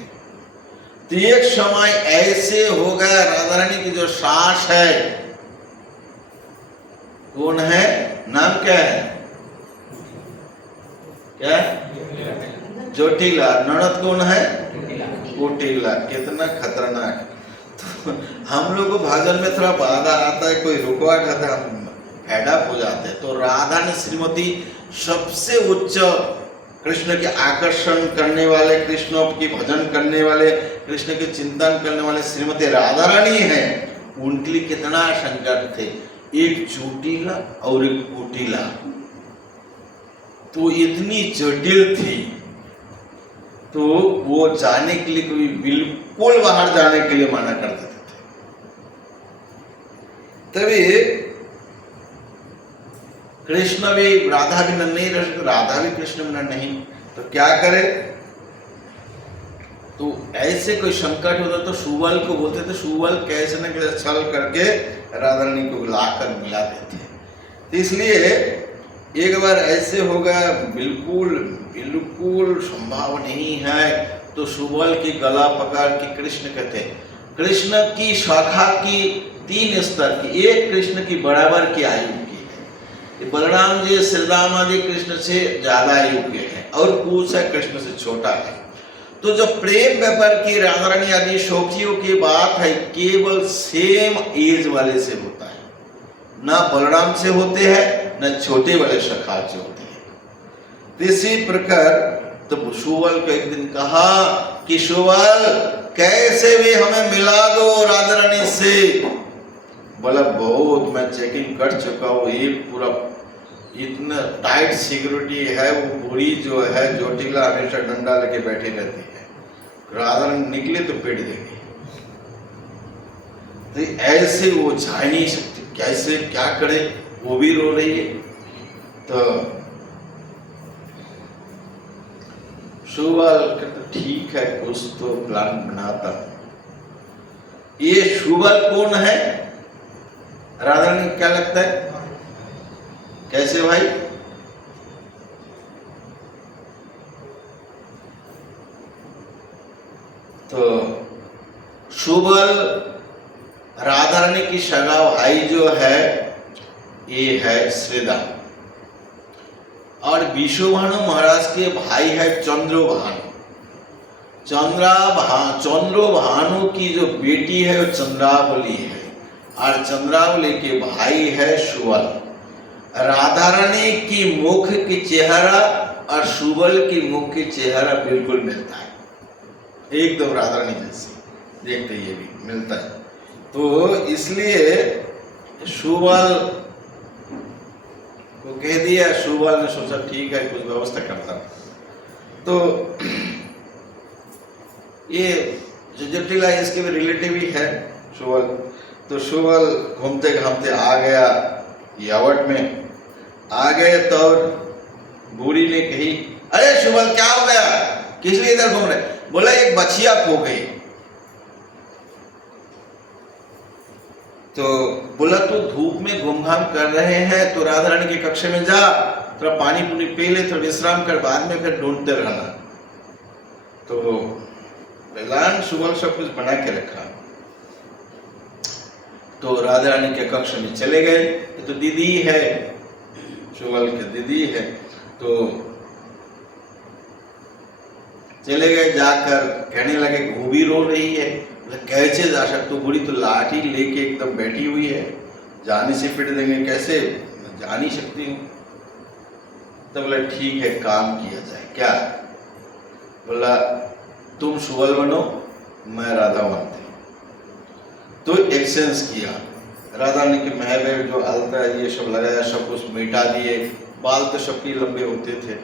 तो एक समय ऐसे हो गया, राधा रानी की जो सास है, कौन है, नाम क्या है, क्या जोटिला। ननद कौन है, कोटिला। कितना खतरनाक। तो हम लोग को भजन में थोड़ा बाधा आता है, कोई रुकवाट आता है, हम हेडअप हो जाते हैं। तो राधा ने श्रीमती सबसे उच्च कृष्ण के आकर्षण करने वाले, कृष्ण की भजन करने वाले, कृष्ण के चिंतन करने वाले श्रीमती राधा रानी है। उनके लिए कितना संकट थे, एक चोटीला और एक कोटिला। तो इतनी जटिल थी, तो वो जाने के लिए कोई बिल्कुल बाहर जाने के लिए मना कर देते थे। तभी कृष्ण भी राधा भी नहीं रह सकते, राधा भी कृष्ण बिना नहीं, तो क्या करे। तो ऐसे कोई संकट होता तो सुबल को बोलते थे, सुबल कैसे न कैसे छल करके राधा रानी को लाकर मिला देते। तो इसलिए एक बार ऐसे हो गया, बिल्कुल संभव नहीं है। तो सुबल की गला पकड़ के कृष्ण कहते, कृष्ण की शाखा की 3 स्तर की, एक कृष्ण की बराबर की आयु की है, बलराम जी श्रीराम आदि कृष्ण से ज्यादा आयु के हैं, और कुछ है कृष्ण से छोटा है। तो जो प्रेम व्यापार की राधा रानी आदि सखियों की बात है, केवल सेम एज वाले से होता है, ना बलराम से होते हैं, न छोटे वाले सखा से होते हैं। इसी प्रकार तो सुबल को एक दिन कहा कि सुबल कैसे भी हमें मिला दो राधा रानी से। बोला बहुत मैं चेकिंग कर चुका हूँ, ये पूरा इतना टाइट सिक्योरिटी है। वो बूढ़ी जो है जोटिला हमेशा डंडा लेके बैठी रहती है, राधा रानी निकले तो पेट देगी। तो ऐसे वो जा नहीं सकती, कैसे क्या करे, वो भी रो रही है। तो सुबल कहते ठीक है, कुछ तो प्लान बनाता। ये सुबल कौन है, राधा रानी क्या लगता है, कैसे भाई। तो सुबल राधा रानी की सगा भाई जो है, ये है श्रीदाम, और विश्वभानु महाराज के भाई है चंद्रभानु। चंद्रभानु की जो बेटी है वो चंद्रावली है, और चंद्रावली के भाई है सुबल। राधा रानी की मुख की चेहरा और सुबल की मुख की चेहरा बिल्कुल मिलता है, एकदम राधा रानी जैसे देखते ये भी मिलता है। तो इसलिए सुबल को कह दिया, सुबल ने सोचा ठीक है कुछ व्यवस्था करता। तो ये जो जटिला है इसके भी रिलेटिव ही है सुबल। तो सुबल घूमते घामते आ गया यावट में, आ गए तो बूढ़ी ने कही, अरे सुबल क्या हो गया, किस लिए इधर घूम रहे। बोला एक बछिया खो गई। तो बोला तो धूप में घूम घाम कर रहे हैं, तो राधा रानी के कक्ष में जा, थोड़ा पानी पुनी पी ले, थोड़ा विश्राम कर, बाद में फिर ढूंढते रहना। तो पहलान सुबल सब कुछ बना के रखा। तो राधा रानी के कक्ष में चले गए। तो दीदी है, सुबल की दीदी है। तो चले गए, जाकर कहने लगे वो भी रो रही है। कैसे जा सकते हो, बूढ़ी तो लाठी लेके एकदम बैठी हुई है, जाने से पिट देंगे, कैसे, जा नहीं सकती हूँ। तो बोला ठीक है, काम किया जाए। क्या? बोला तुम सुबल बनो, मैं राधा बनती हूँ। तो एक्सचेंज किया। राधा ने के महल जो अलता ये सब लगाया, सब कुछ मिटा दिए। बाल तो सबके लंबे होते थे,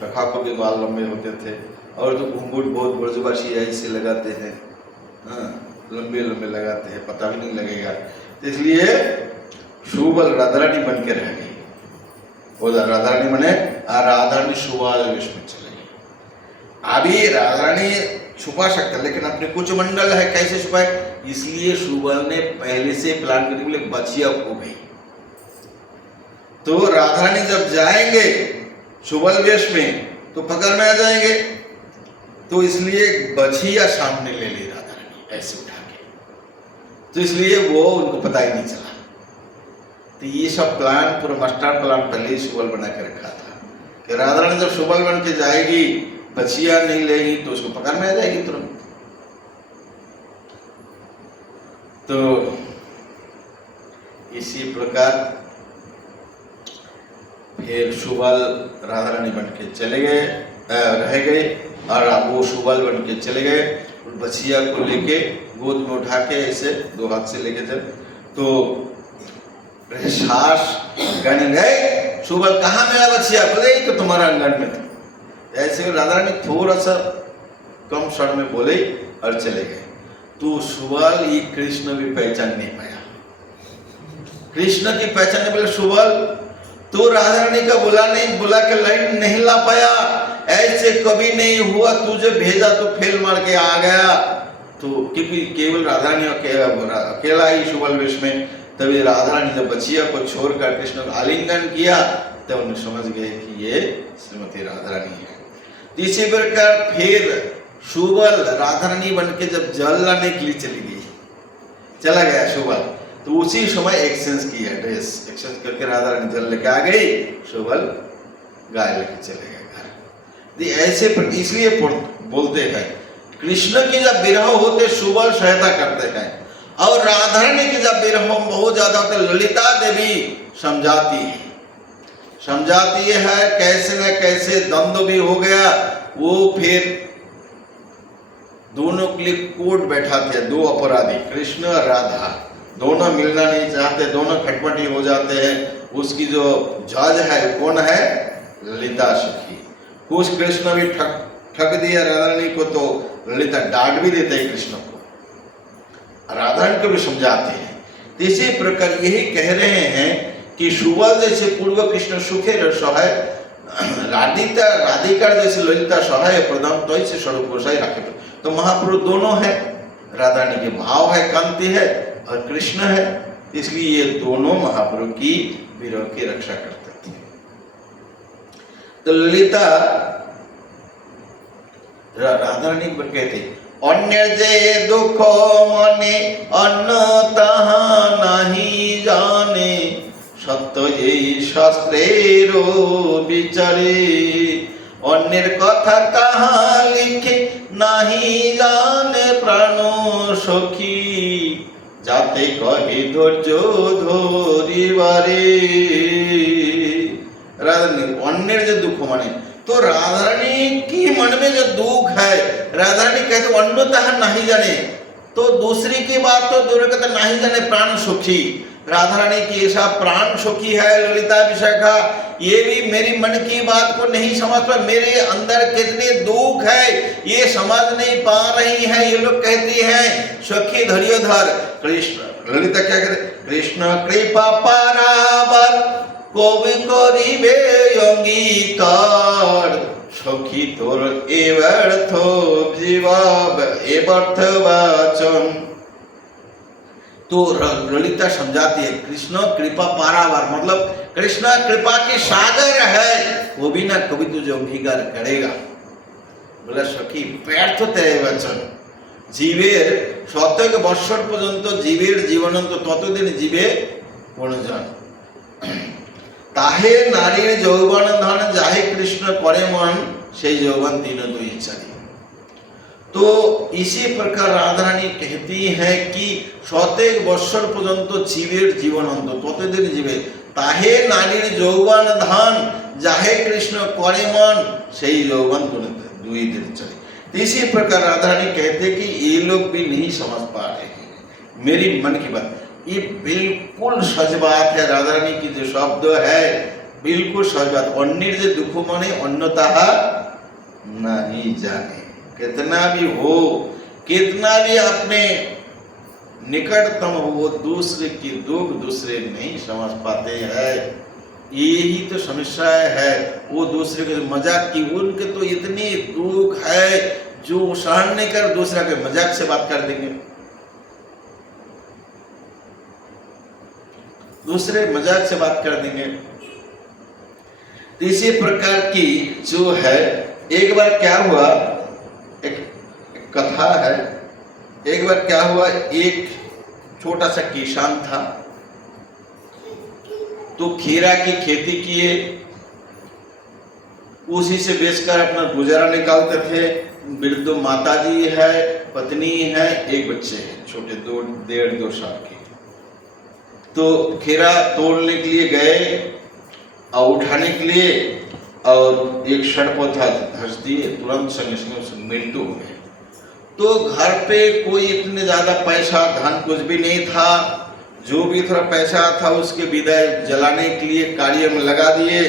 सखा को भी बाल लंबे होते थे, और तो घूंघट बहुत ब्रजवासी ऐसे लगाते हैं, हाँ लंबे लंबे लगाते हैं, पता भी नहीं लगेगा। तो इसलिए सुबल राधा रानी बन के रह गई। वो राधा रानी बने, राधा रानी सुबल वेश में चले गई। अभी राधा रानी छुपा सकता, लेकिन अपने कुछ मंडल है, कैसे छुपाए? इसलिए सुबल ने पहले से प्लान करने के लिए बचिया हो गई। तो राधा रानी जब जाएंगे सुबल वेश में तो पकड़ में आ जाएंगे, तो इसलिए बछिया सामने ले ली राधा रानी ऐसे उठा के, तो इसलिए वो उनको पता ही नहीं चला। तो ये सब प्लान, पूरा मास्टर प्लान पहले ही सुबल बना के रखा था कि राधा रानी जब सुबल बन के जाएगी, बछिया नहीं लेगी तो उसको पकड़ में आ जाएगी तुरंत। तो इसी प्रकार फिर सुबल राधा रानी बन के चले गए, रह गए, और वो सुबल बन के चले गए। बछिया को लेके गोद में उठा के ऐसे दो हाथ से लेके चल, तो सास कहने गए सुबल कहाँ मेरा बछिया? बोले तो तुम्हारा अंगन में था। ऐसे राधा रानी थोड़ा सा कम स्वर में बोले और चले गए। तो सुबल ये कृष्ण भी पहचान नहीं पाया, कृष्ण की पहचान नहीं। बोले सुबल तो राधा रानी का बुला के लाइन नहीं ला पाया, ऐसे कभी नहीं हुआ, तुझे भेजा तो फेल मार के आ गया। तो क्योंकि केवल राधा रानी अकेला ही सुबल वेश में, तभी राधा रानी जब बचिया को छोड़कर कृष्ण को आलिंगन किया तब उन्हें समझ गए कि ये श्रीमती राधा रानी है। इसी प्रकार फिर सुबल राधा रानी बन के जब जल लाने के लिए चला गया सुबल, तो उसी समय एक्सचेंज किया, ड्रेस एक्सचेंज करके राधा रानी जल लेके आ गई, सुबल गाय लेके चले गए घर। ऐसे इसलिए बोलते हैं कृष्ण की जब विरह होते सुबल सहायता करते हैं, और राधा रानी की जब विरह बहुत ज्यादा होते ललिता देवी समझाती है। कैसे न कैसे द्वंद्व भी हो गया, वो फिर दोनों के लिए कोर्ट बैठाते, दो अपराधी कृष्ण और राधा, दोनों मिलना नहीं चाहते, दोनों खटपटी हो जाते हैं। उसकी जो जज है कौन है? ललिता सखी। कुछ कृष्ण भी ठग दिया राधा रानी को, तो ललिता डांट भी देते हैं कृष्ण को, राधा रानी को भी समझाते हैं। तो इसी प्रकार यही कह रहे हैं कि सुबल जैसे पूर्व कृष्ण सुखे सहाय, राधिका जैसे ललिता सहाय प्रदान, तो ऐसे स्वरूप गोसाई रखे। तो महाप्रभु दोनों है, राधा रानी के भाव है, कांति है, और कृष्ण है, इसलिए ये दोनों महाप्रभु की विरह की रक्षा करते थे। तो ललिता राधा रानी पर कहते अन्य जे दुख मने अन्न तहा नहीं जाने, सत्य ये शास्त्रेर विचारे, अन्येर कथा कहा लिखे नहीं जाने प्राण सखी, जाते कहे धैर्य धरिबारे। राधा रानी अन्य जो दुख माने, तो राधा रानी की मन में जो दुख है, राधा रानी कहते अन्यतः नहीं जाने, तो दूसरी की बात तो दूर कहते नहीं जाने प्राण सुखी। राधा रानी की ऐसा प्राण सुखी है ललिता विशाखा, ये भी मेरी मन की बात को नहीं समझ पा, मेरे अंदर कितने दुख है ये समझ नहीं पा रही है। ये लोग कहती हैं सखी धैर्यधर। कृष्ण ललिता क्या कहते? कृष्ण कृपा पारावर कवि करिबे अंगीकार, सखी तोर एवर्थ जीवाब एवर्थ वाचन। तो ललिता समझाती है कृष्ण कृपा पारावार, मतलब कृष्ण कृपा की सागर है, वो भी ना कभी तुझे अंगीकार करेगा। बोला सखी व्यर्थ तेरे वचन, जीवेर शतक बৎসর পর্যন্ত জীবের জীবনন্ত ততদিন জীবে পূর্ণজন, তাহে নারীর যৌবন ধন যাহে কৃষ্ণ করে মন, সেই যৌবন দিন দুই ইচ্ছাদি। तो इसी प्रकार राधा रानी कहती है कि शतेक বৎসর পর্যন্ত জীবের জীবন অন্ত, ততদিন জীবে তাহে নারীর যৌবন ধান, যাহে कृष्ण करे मन সেই যৌবন दुई दिन चले। तो इसी प्रकार राधा रानी कहते कि ये लोग भी नहीं समझ पा रहे हैं मेरी मन की बात। ये बिल्कुल सच बात है, राधा रानी की जो शब्द है बिल्कुल सच बात। अन्य जो दुख मने अन्य ताहा नहीं जाने, कितना भी हो, कितना भी अपने निकटतम हो, वो दूसरे की दुख दूसरे नहीं समझ पाते हैं। यही तो समस्या है। वो दूसरे के मजाक की, उनके तो इतनी दुख है जो सहन नहीं कर दूसरा के मजाक से बात कर देंगे, दूसरे मजाक से बात कर देंगे। इसी प्रकार की जो है, एक बार क्या हुआ, एक कथा है। एक बार क्या हुआ, एक छोटा सा किसान था, तो खीरा की खेती किए, उसी से बेचकर अपना गुजारा निकालते थे। वृद्ध माताजी है, पत्नी है, एक बच्चे हैं छोटे, 1.5-2 साल के। तो खीरा तोड़ने के लिए गए और उठाने के लिए, और एक सड़प था, धस दिए, तुरंत संगे संगे मृत्यु हो गए। तो घर पे कोई इतने ज्यादा पैसा धन कुछ भी नहीं था, जो भी थोड़ा पैसा था उसके विदाई जलाने के लिए कार्य में लगा दिए,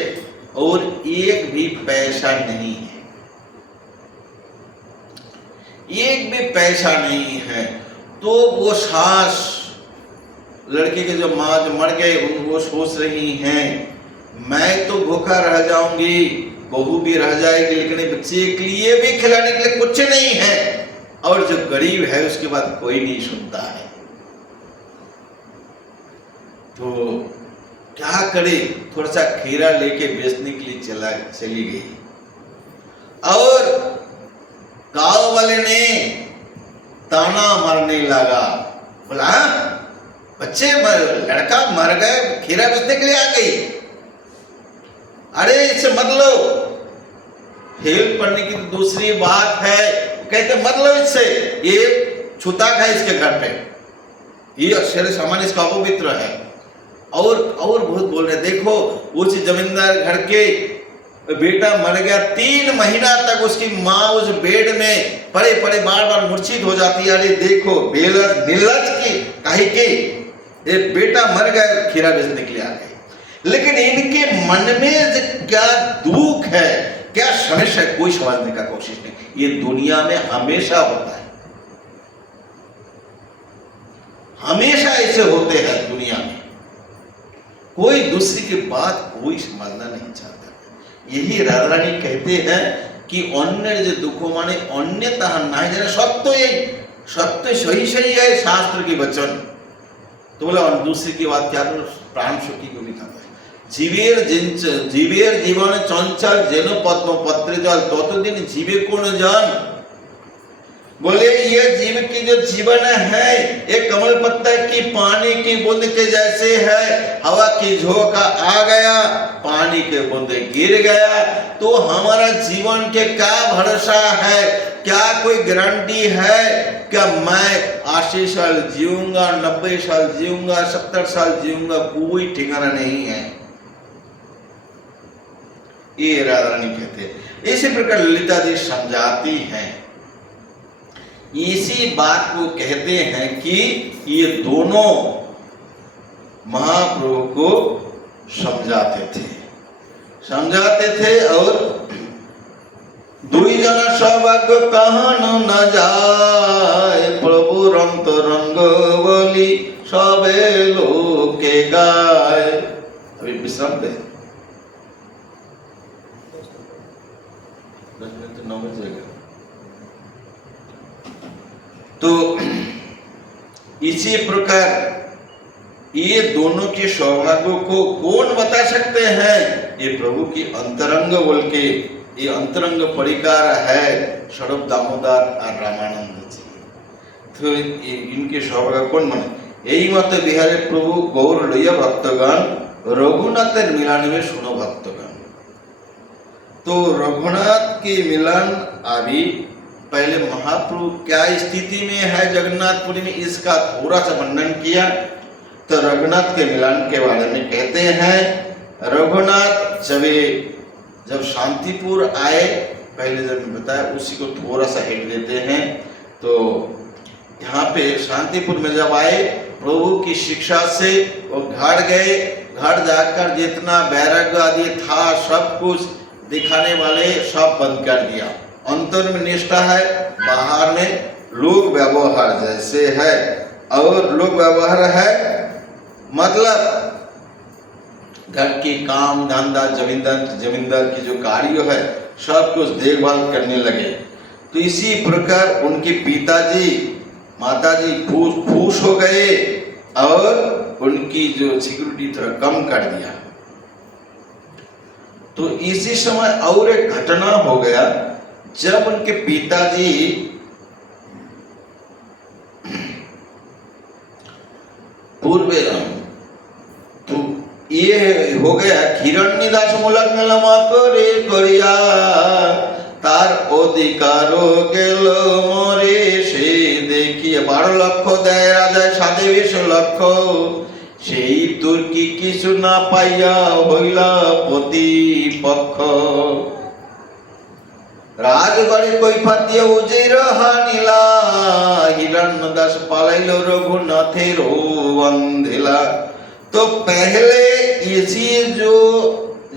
और एक भी पैसा नहीं है, एक भी पैसा नहीं है। तो वो सास, लड़के के जो माँ जो मर गए, वो सोच रही हैं मैं तो भूखा रह जाऊंगी, बहू भी रह जाएगी, लेकिन बच्चे के लिए भी खिलाने के लिए कुछ नहीं है, और जो गरीब है उसके बाद कोई नहीं सुनता है। तो क्या करे, थोड़ा सा खीरा लेके बेचने के लिए चली गई, और गांव वाले ने ताना मारने लगा, बोला बच्चे लड़का मर गए, खीरा बेचने के लिए आ गई, अरे इसे मत लो। हेल्प करने की तो दूसरी बात है, कहते मत लो इससे, ये छूता है इसके घर पे, ये अक्षर सामान इसका अपवित्र है। और बहुत बोल रहे, देखो उस जमींदार घर के बेटा मर गया, 3 महीना तक उसकी माँ उस बेड में पड़े पड़े बार बार मूर्छित हो जाती है। अरे देखो नीलज की कही के ये बेटा मर गया, खीरा बेचने के लिए आ गए। लेकिन इनके मन में क्या दुख है, क्या समस्या है, कोई समझने का कोशिश नहीं। ये दुनिया में हमेशा होता है, हमेशा ऐसे होते हैं दुनिया में, कोई दूसरी की बात कोई समझना नहीं चाहता। यही राधा रानी कहते हैं कि अन्य जो दुखों माने अन्य तह नहीं जाने, सत्य सत्य सही सही है शास्त्र की वचन। तो बोला दूसरी की बात क्या, प्राण सुखी को लिखा है, जीवेर जीवन चंचल जेन पद्म पत्र जल, ततदिन जीवे कोन जान। बोले ये जीव की जो जीवन है एक कमल पत्ता की पानी की बूंद के जैसे है, हवा की झोंका आ गया, पानी के बूंदे गिर गया, तो हमारा जीवन के क्या भरोसा है, क्या कोई गारंटी है? क्या मैं 80 साल जीऊंगा, 90 साल जीऊंगा, 70 साल जीऊंगा, कोई ठिकाना नहीं है। ये राधा रानी कहते हैं। इसी प्रकार ललिता जी समझाती हैं, इसी बात को कहते हैं कि ये दोनों महाप्रभु को समझाते थे और दुई जन सौभाग्य कहन न जाए, प्रभु रंग रंग बोली सबे लोके गाय। अभी विश्राम दे, 10 मिनट 9 बजेगा। तो इसी प्रकार ये दोनों के सौभाग्यों को कौन बता सकते हैं? ये प्रभु की अंतरंग बोल के, ये अंतरंग परिकार है स्वरूप दामोदर और रामानंद जी। तो इनके सौभाग्य कौन माने? यही मत बिहारे प्रभु गौर लैया भक्तगण रघुनाथेर मिलन में सुनो भक्तगण। तो रघुनाथ के मिलन अभी पहले महाप्रभु क्या स्थिति में है जगन्नाथपुरी में, इसका थोड़ा सा वर्णन किया। तो रघुनाथ के मिलन के बारे में कहते हैं, रघुनाथ जब शांतिपुर आए, पहले जब मैं बताया उसी को थोड़ा सा हिट देते हैं। तो यहाँ पे शांतिपुर में जब आए, प्रभु की शिक्षा से वो घर गए, घर जाकर जितना वैराग्य आदि था सब कुछ दिखाने वाले सब बंद कर दिया। अंतर में निष्ठा है, बाहर में लोक व्यवहार जैसे है। और लोक व्यवहार है मतलब घर के काम धंधा, जमींदार की जो कार्य है सब कुछ देखभाल करने लगे। तो इसी प्रकार उनके पिताजी माताजी खुश हो गए और उनकी जो सिक्योरिटी थोड़ा कम कर दिया। तो इसी समय और एक घटना हो गया, जब उनके पिताजी पूर्व तो ये हो गया हिरण्यदास मूलक लमा करे करिया तार अधिकारो गेल मोरे से देखिए 12 লক্ষ দেয় রাজায় সাধে 20 লক্ষ সেই তুর্কি কিছু না পাইয়া হইলা প্রতিপক্ষ রাজগড়ে কৈফাত দিয়ে উজির হানিলা হিরণ্যদাস পালাইল রঘুনাথের বন্ধেলা। तो पहले इसी जो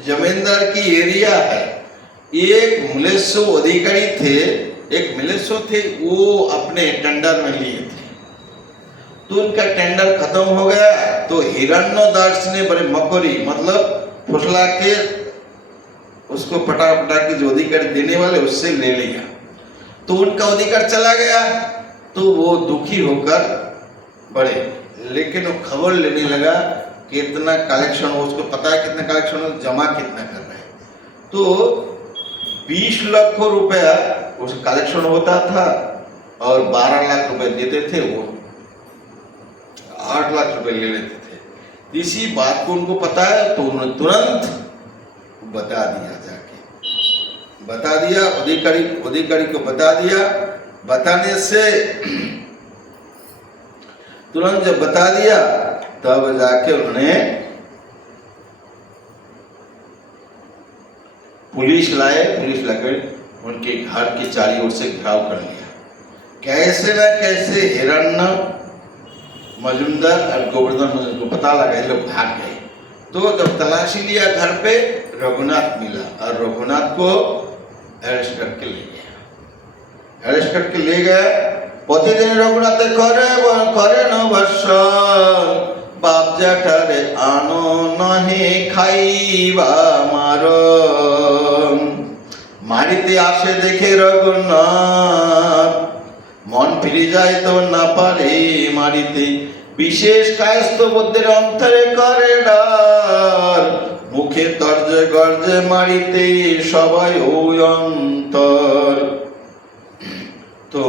जमींदार की एरिया है, एक मिलेश्व अधिकारी थे, एक मिलेश्व थे, वो अपने टेंडर में लिए थे। तो उनका टेंडर खत्म हो गया, तो हिरण्यदास ने बड़े मकोरी मतलब फुसला के उसको पटा के जो अधिकारी देने वाले उससे ले लिया। तो उनका अधिकार चला गया, तो वो दुखी होकर बड़े, लेकिन वो खबर लेने लगा कितना कलेक्शन हो, उसको पता है कितना कलेक्शन हो, जमा कितना कर रहे हैं। तो 20 लाख रुपया उस कलेक्शन होता था और 12 लाख रुपए देते थे, वो 8 लाख रुपए ले लेते थे। इसी बात को उनको पता है, तो उन्होंने तुरंत बता दिया, जाके बता दिया अधिकारी को बता दिया। बताने से तुरंत जब बता दिया तब जाके उन्होंने पुलिस लाकर उनके घर की चारी ओर से घेराव कर लिया। कैसे न कैसे हिरण्य मजुमदार और गोवर्धन मजुमदार को पता लगा, ये लोग भाग गए। तो जब तलाशी लिया घर पे, रघुनाथ मिला और रघुनाथ को अरेस्ट करके ले गया। प्रतिदिन रघुनाथ करे न भर्षण बाप जठारे आनो नहे खाइबा मारन मारिते आसे देखे रघुनाथ मन फिरे जाए तो ना पारे मारिते विशेष कायस्थ बुद्धेर अंतरे करे डर मुखे तर्जे गर्जे मारिते सबाई अंतर। तो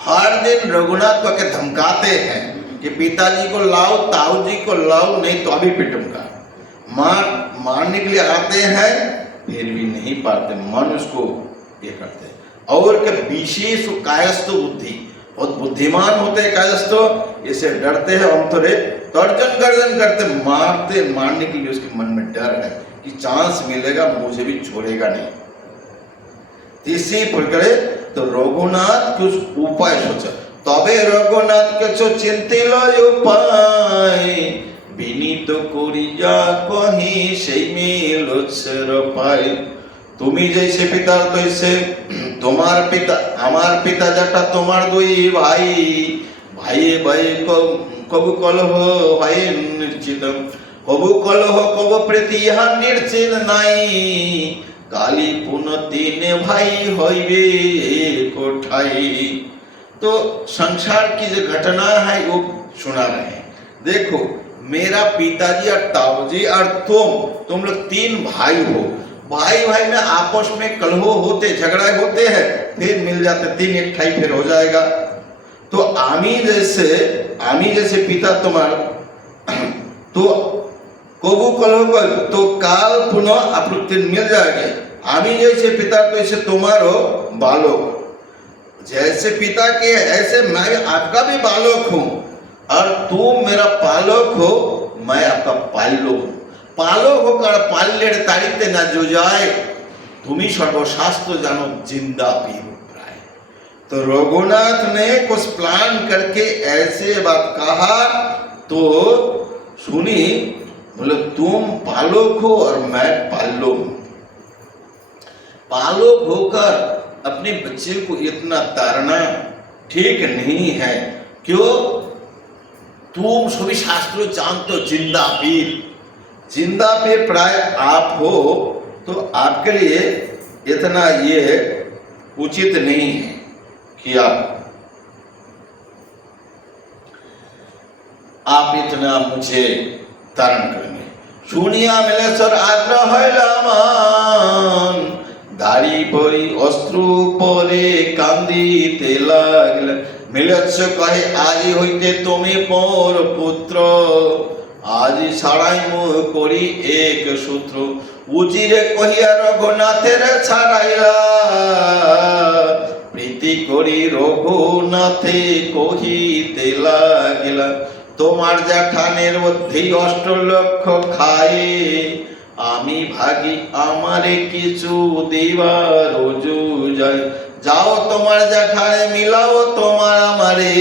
हर दिन रघुनाथ को के धमकाते हैं कि पिताजी को लाओ, ताऊ जी को लाओ, नहीं तो अभी पिटूंगा। मारने के लिए आते हैं, फिर भी नहीं पाते, मन उसको ये करते हैं। और के विशेष कायस्थ बुद्धि, बहुत बुद्धिमान होते हैं कायस्थ, इसे डरते हैं, अंतरे तर्जन गर्जन करते, मारने के लिए उसके मन में डर है कि चांस मिलेगा, मुझे भी छोड़ेगा नहीं। इसी प्रकार तो रघुनाथ कुछ उपाय सोचा, तबे रघुनाथ কিছু চিন্তিল উপায় বিনীত করিয়া কহি সেই মিলছর পায়। তুমি जैसे पिता तैसे তোমার পিতা, আমার পিতা যেটা তোমার দুই ভাই, ভাই কবু কলহ হয় নিশ্চিত, কবু কলহ কবু প্রীতি ইহা নিশ্চিত নাই, काली पुनः तीन भाई होइबे कोठाई। तो संसार की जो घटना है वो सुना रहे हैं। देखो, मेरा पिताजी और ताऊजी और तुम लोग 3 भाई हो, भाई में आपस में कलह होते, झगड़ा होते हैं, फिर मिल जाते, 3 एक ठाई फिर हो जाएगा। तो आमी जैसे पिता तुम्हारा तो कबू कलह तो काल पुनः आप लोग 3 मिल जाएंगे। आमी जैसे पिता तो ऐसे तुम्हारो बालक जैसे पिता के ऐसे मैं आपका भी बालक हूं, और तुम मेरा पालक हो, मैं आपका पाल्य हूं। पालक होकर पाल्य ताड़िते ना जो जाए, तुम्ही सर्वशास्त्र जानो जिंदा पीर प्राय। तो रघुनाथ ने कुछ प्लान करके ऐसे बात कहा, तो सुनी, बोले तुम पालक हो और मैं पाल्य हूं। पालक होकर अपने बच्चे को इतना ताड़ना ठीक नहीं है। क्यों? तुम सभी शास्त्रों जानते हो जिंदा पीर, जिंदा पीर प्राय आप हो, तो आपके लिए इतना ये उचित नहीं है कि आप इतना मुझे तारण करेंगे। শুনিয়া মিলেশ্বর আগ্রহ হইলাম, দাড়ি পরি অস্ত্র পরে কান্দিতে লাগলেন। মিলেচ্ছ কহে আজি হইতে তুমি মোর পুত্র, আজি ছাড়াই মুখ করি এক সূত্র। উজিরে কহিয়া রঘুনাথের ছাড়াইলা, প্রীতি করি রঘুনাথে কহিতে লাগিলা। তোমার জ্যাঠানের মধ্যেই অষ্টলক্ষ খায়ে, আমি ভাগি আমারে কিছু দিবার যায়। যাও তোমার জ্যাঠারে মিলাও তোমার আমারে,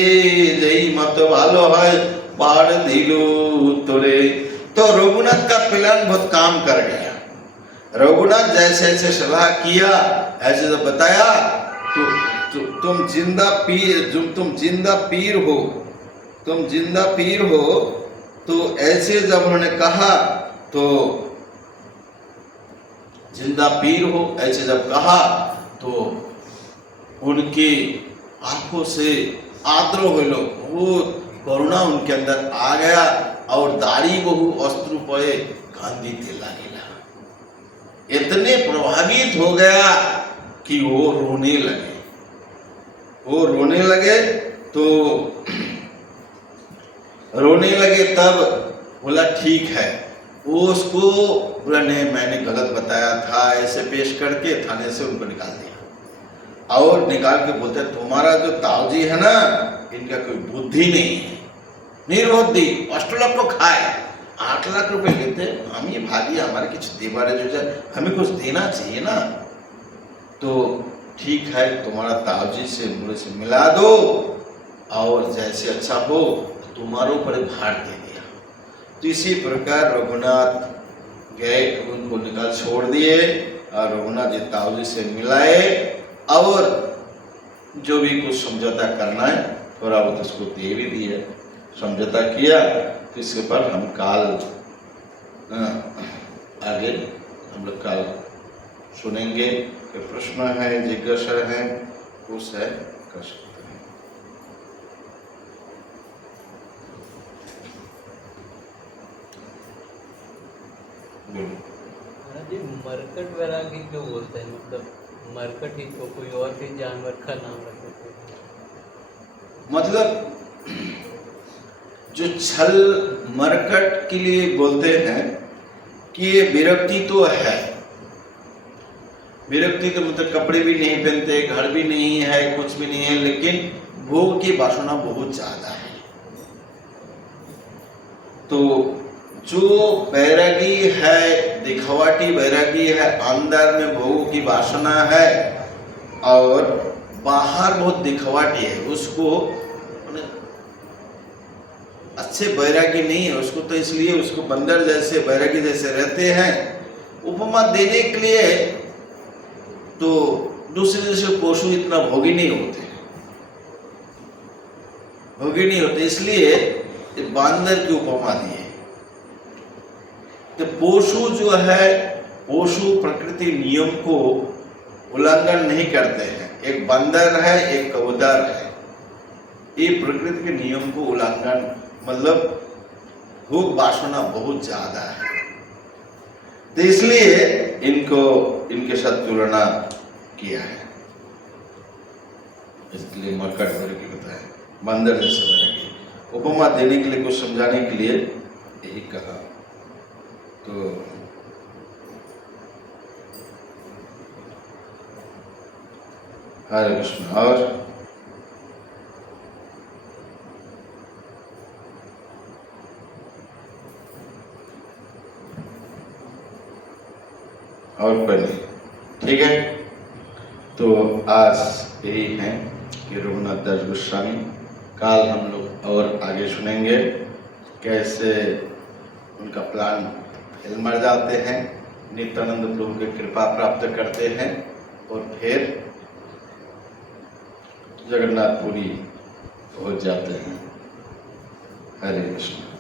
যেই মত ভালো হয় पार दिलू तोरे। तो रघुनाथ का प्लान बहुत काम कर गया। रघुनाथ जैसे जैसे सलाह किया, ऐसे तो बताया, तुम जिंदा पीर, तुम जिंदा पीर हो, तुम जिंदा पीर हो। तो ऐसे जब उन्होंने कहा, तो जिंदा पीर हो ऐसे जब कहा, तो उनकी आंखों से आद्र हो लो, वो करुणा उनके अंदर आ गया, और दाढ़ी बहु अस्त्र पे कांदिते लागेला। इतने प्रभावित हो गया कि वो रोने लगे। वो रोने लगे, तो रोने लगे, तब बोला ठीक है। वो उसको बोला नहीं, मैंने गलत बताया था, ऐसे पेश करके थाने से उनको निकाल दिया। और निकाल के बोलते तुम्हारा जो ताऊजी है ना, इनका कोई बुद्धि नहीं है, निर्बुद्धि, अष्टलक्ष खाए, 8 लाख रुपए लेते, हम ये भागी हमारे कुछ देवारे जो जाए, हमें कुछ देना चाहिए ना। तो ठीक है, तुम्हारा ताऊजी से मुझे से मिला दो, और जैसे अच्छा हो तुम्हारे ऊपर भार दे दिया। तो इसी प्रकार रघुनाथ गए, उनको निकाल छोड़ दिए, और रघुनाथ जी ताऊजी से मिलाए, और जो भी कुछ समझौता करना है थोड़ा बहुत उसको दे भी दिया, समझौता किया। तो इसके ऊपर हम काल आगे हम लोग काल सुनेंगे। कोई प्रश्न है, जिज्ञासा है, कुछ है, कर सकते हैं। मरकट वैरागी क्यों बोलते हैं? मतलब मरकट ही तो कोई और भी जानवर का नाम रखते हैं? मतलब जो छल मरकट के लिए बोलते हैं कि ये विरक्ति तो है, विरक्ति तो मतलब कपड़े भी नहीं पहनते, घर भी नहीं है, कुछ भी नहीं है, लेकिन भोग की वासना बहुत ज्यादा है। तो जो बैरागी है, दिखावटी बैरागी है, अंदर में भोग की वासना है और बाहर बहुत दिखावटी है, उसको अच्छे बैरागी नहीं है उसको, तो इसलिए उसको बंदर जैसे बैरागी जैसे रहते हैं। उपमा देने के लिए तो दूसरे जैसे पशु इतना भोगी नहीं होते, भोगी नहीं होते, इसलिए बांदर की उपमा दी है। तो पशु जो है, पशु प्रकृति नियम को उल्लंघन नहीं करते हैं। एक बंदर है, एक कबूतर है, ये प्रकृति के नियम को उल्लंघन, मतलब भोग वासना बहुत ज्यादा है, तो इसलिए इनको इनके साथ तुलना किया है। इसलिए मरकट वर्गी बताया, बंदर जैसे वर्गी, उपमा देने के लिए, कुछ समझाने के लिए यही कहा। तो हरे कृष्ण। और और कोई नहीं, ठीक है। तो आज यही है कि रघुनाथ दास गोस्वामी, काल हम लोग और आगे सुनेंगे कैसे उनका प्लान फेल मर जाते हैं, नित्यानंद प्रभु की कृपा प्राप्त करते हैं और फिर जगन्नाथपुरी पहुंच जाते हैं। हरे कृष्ण।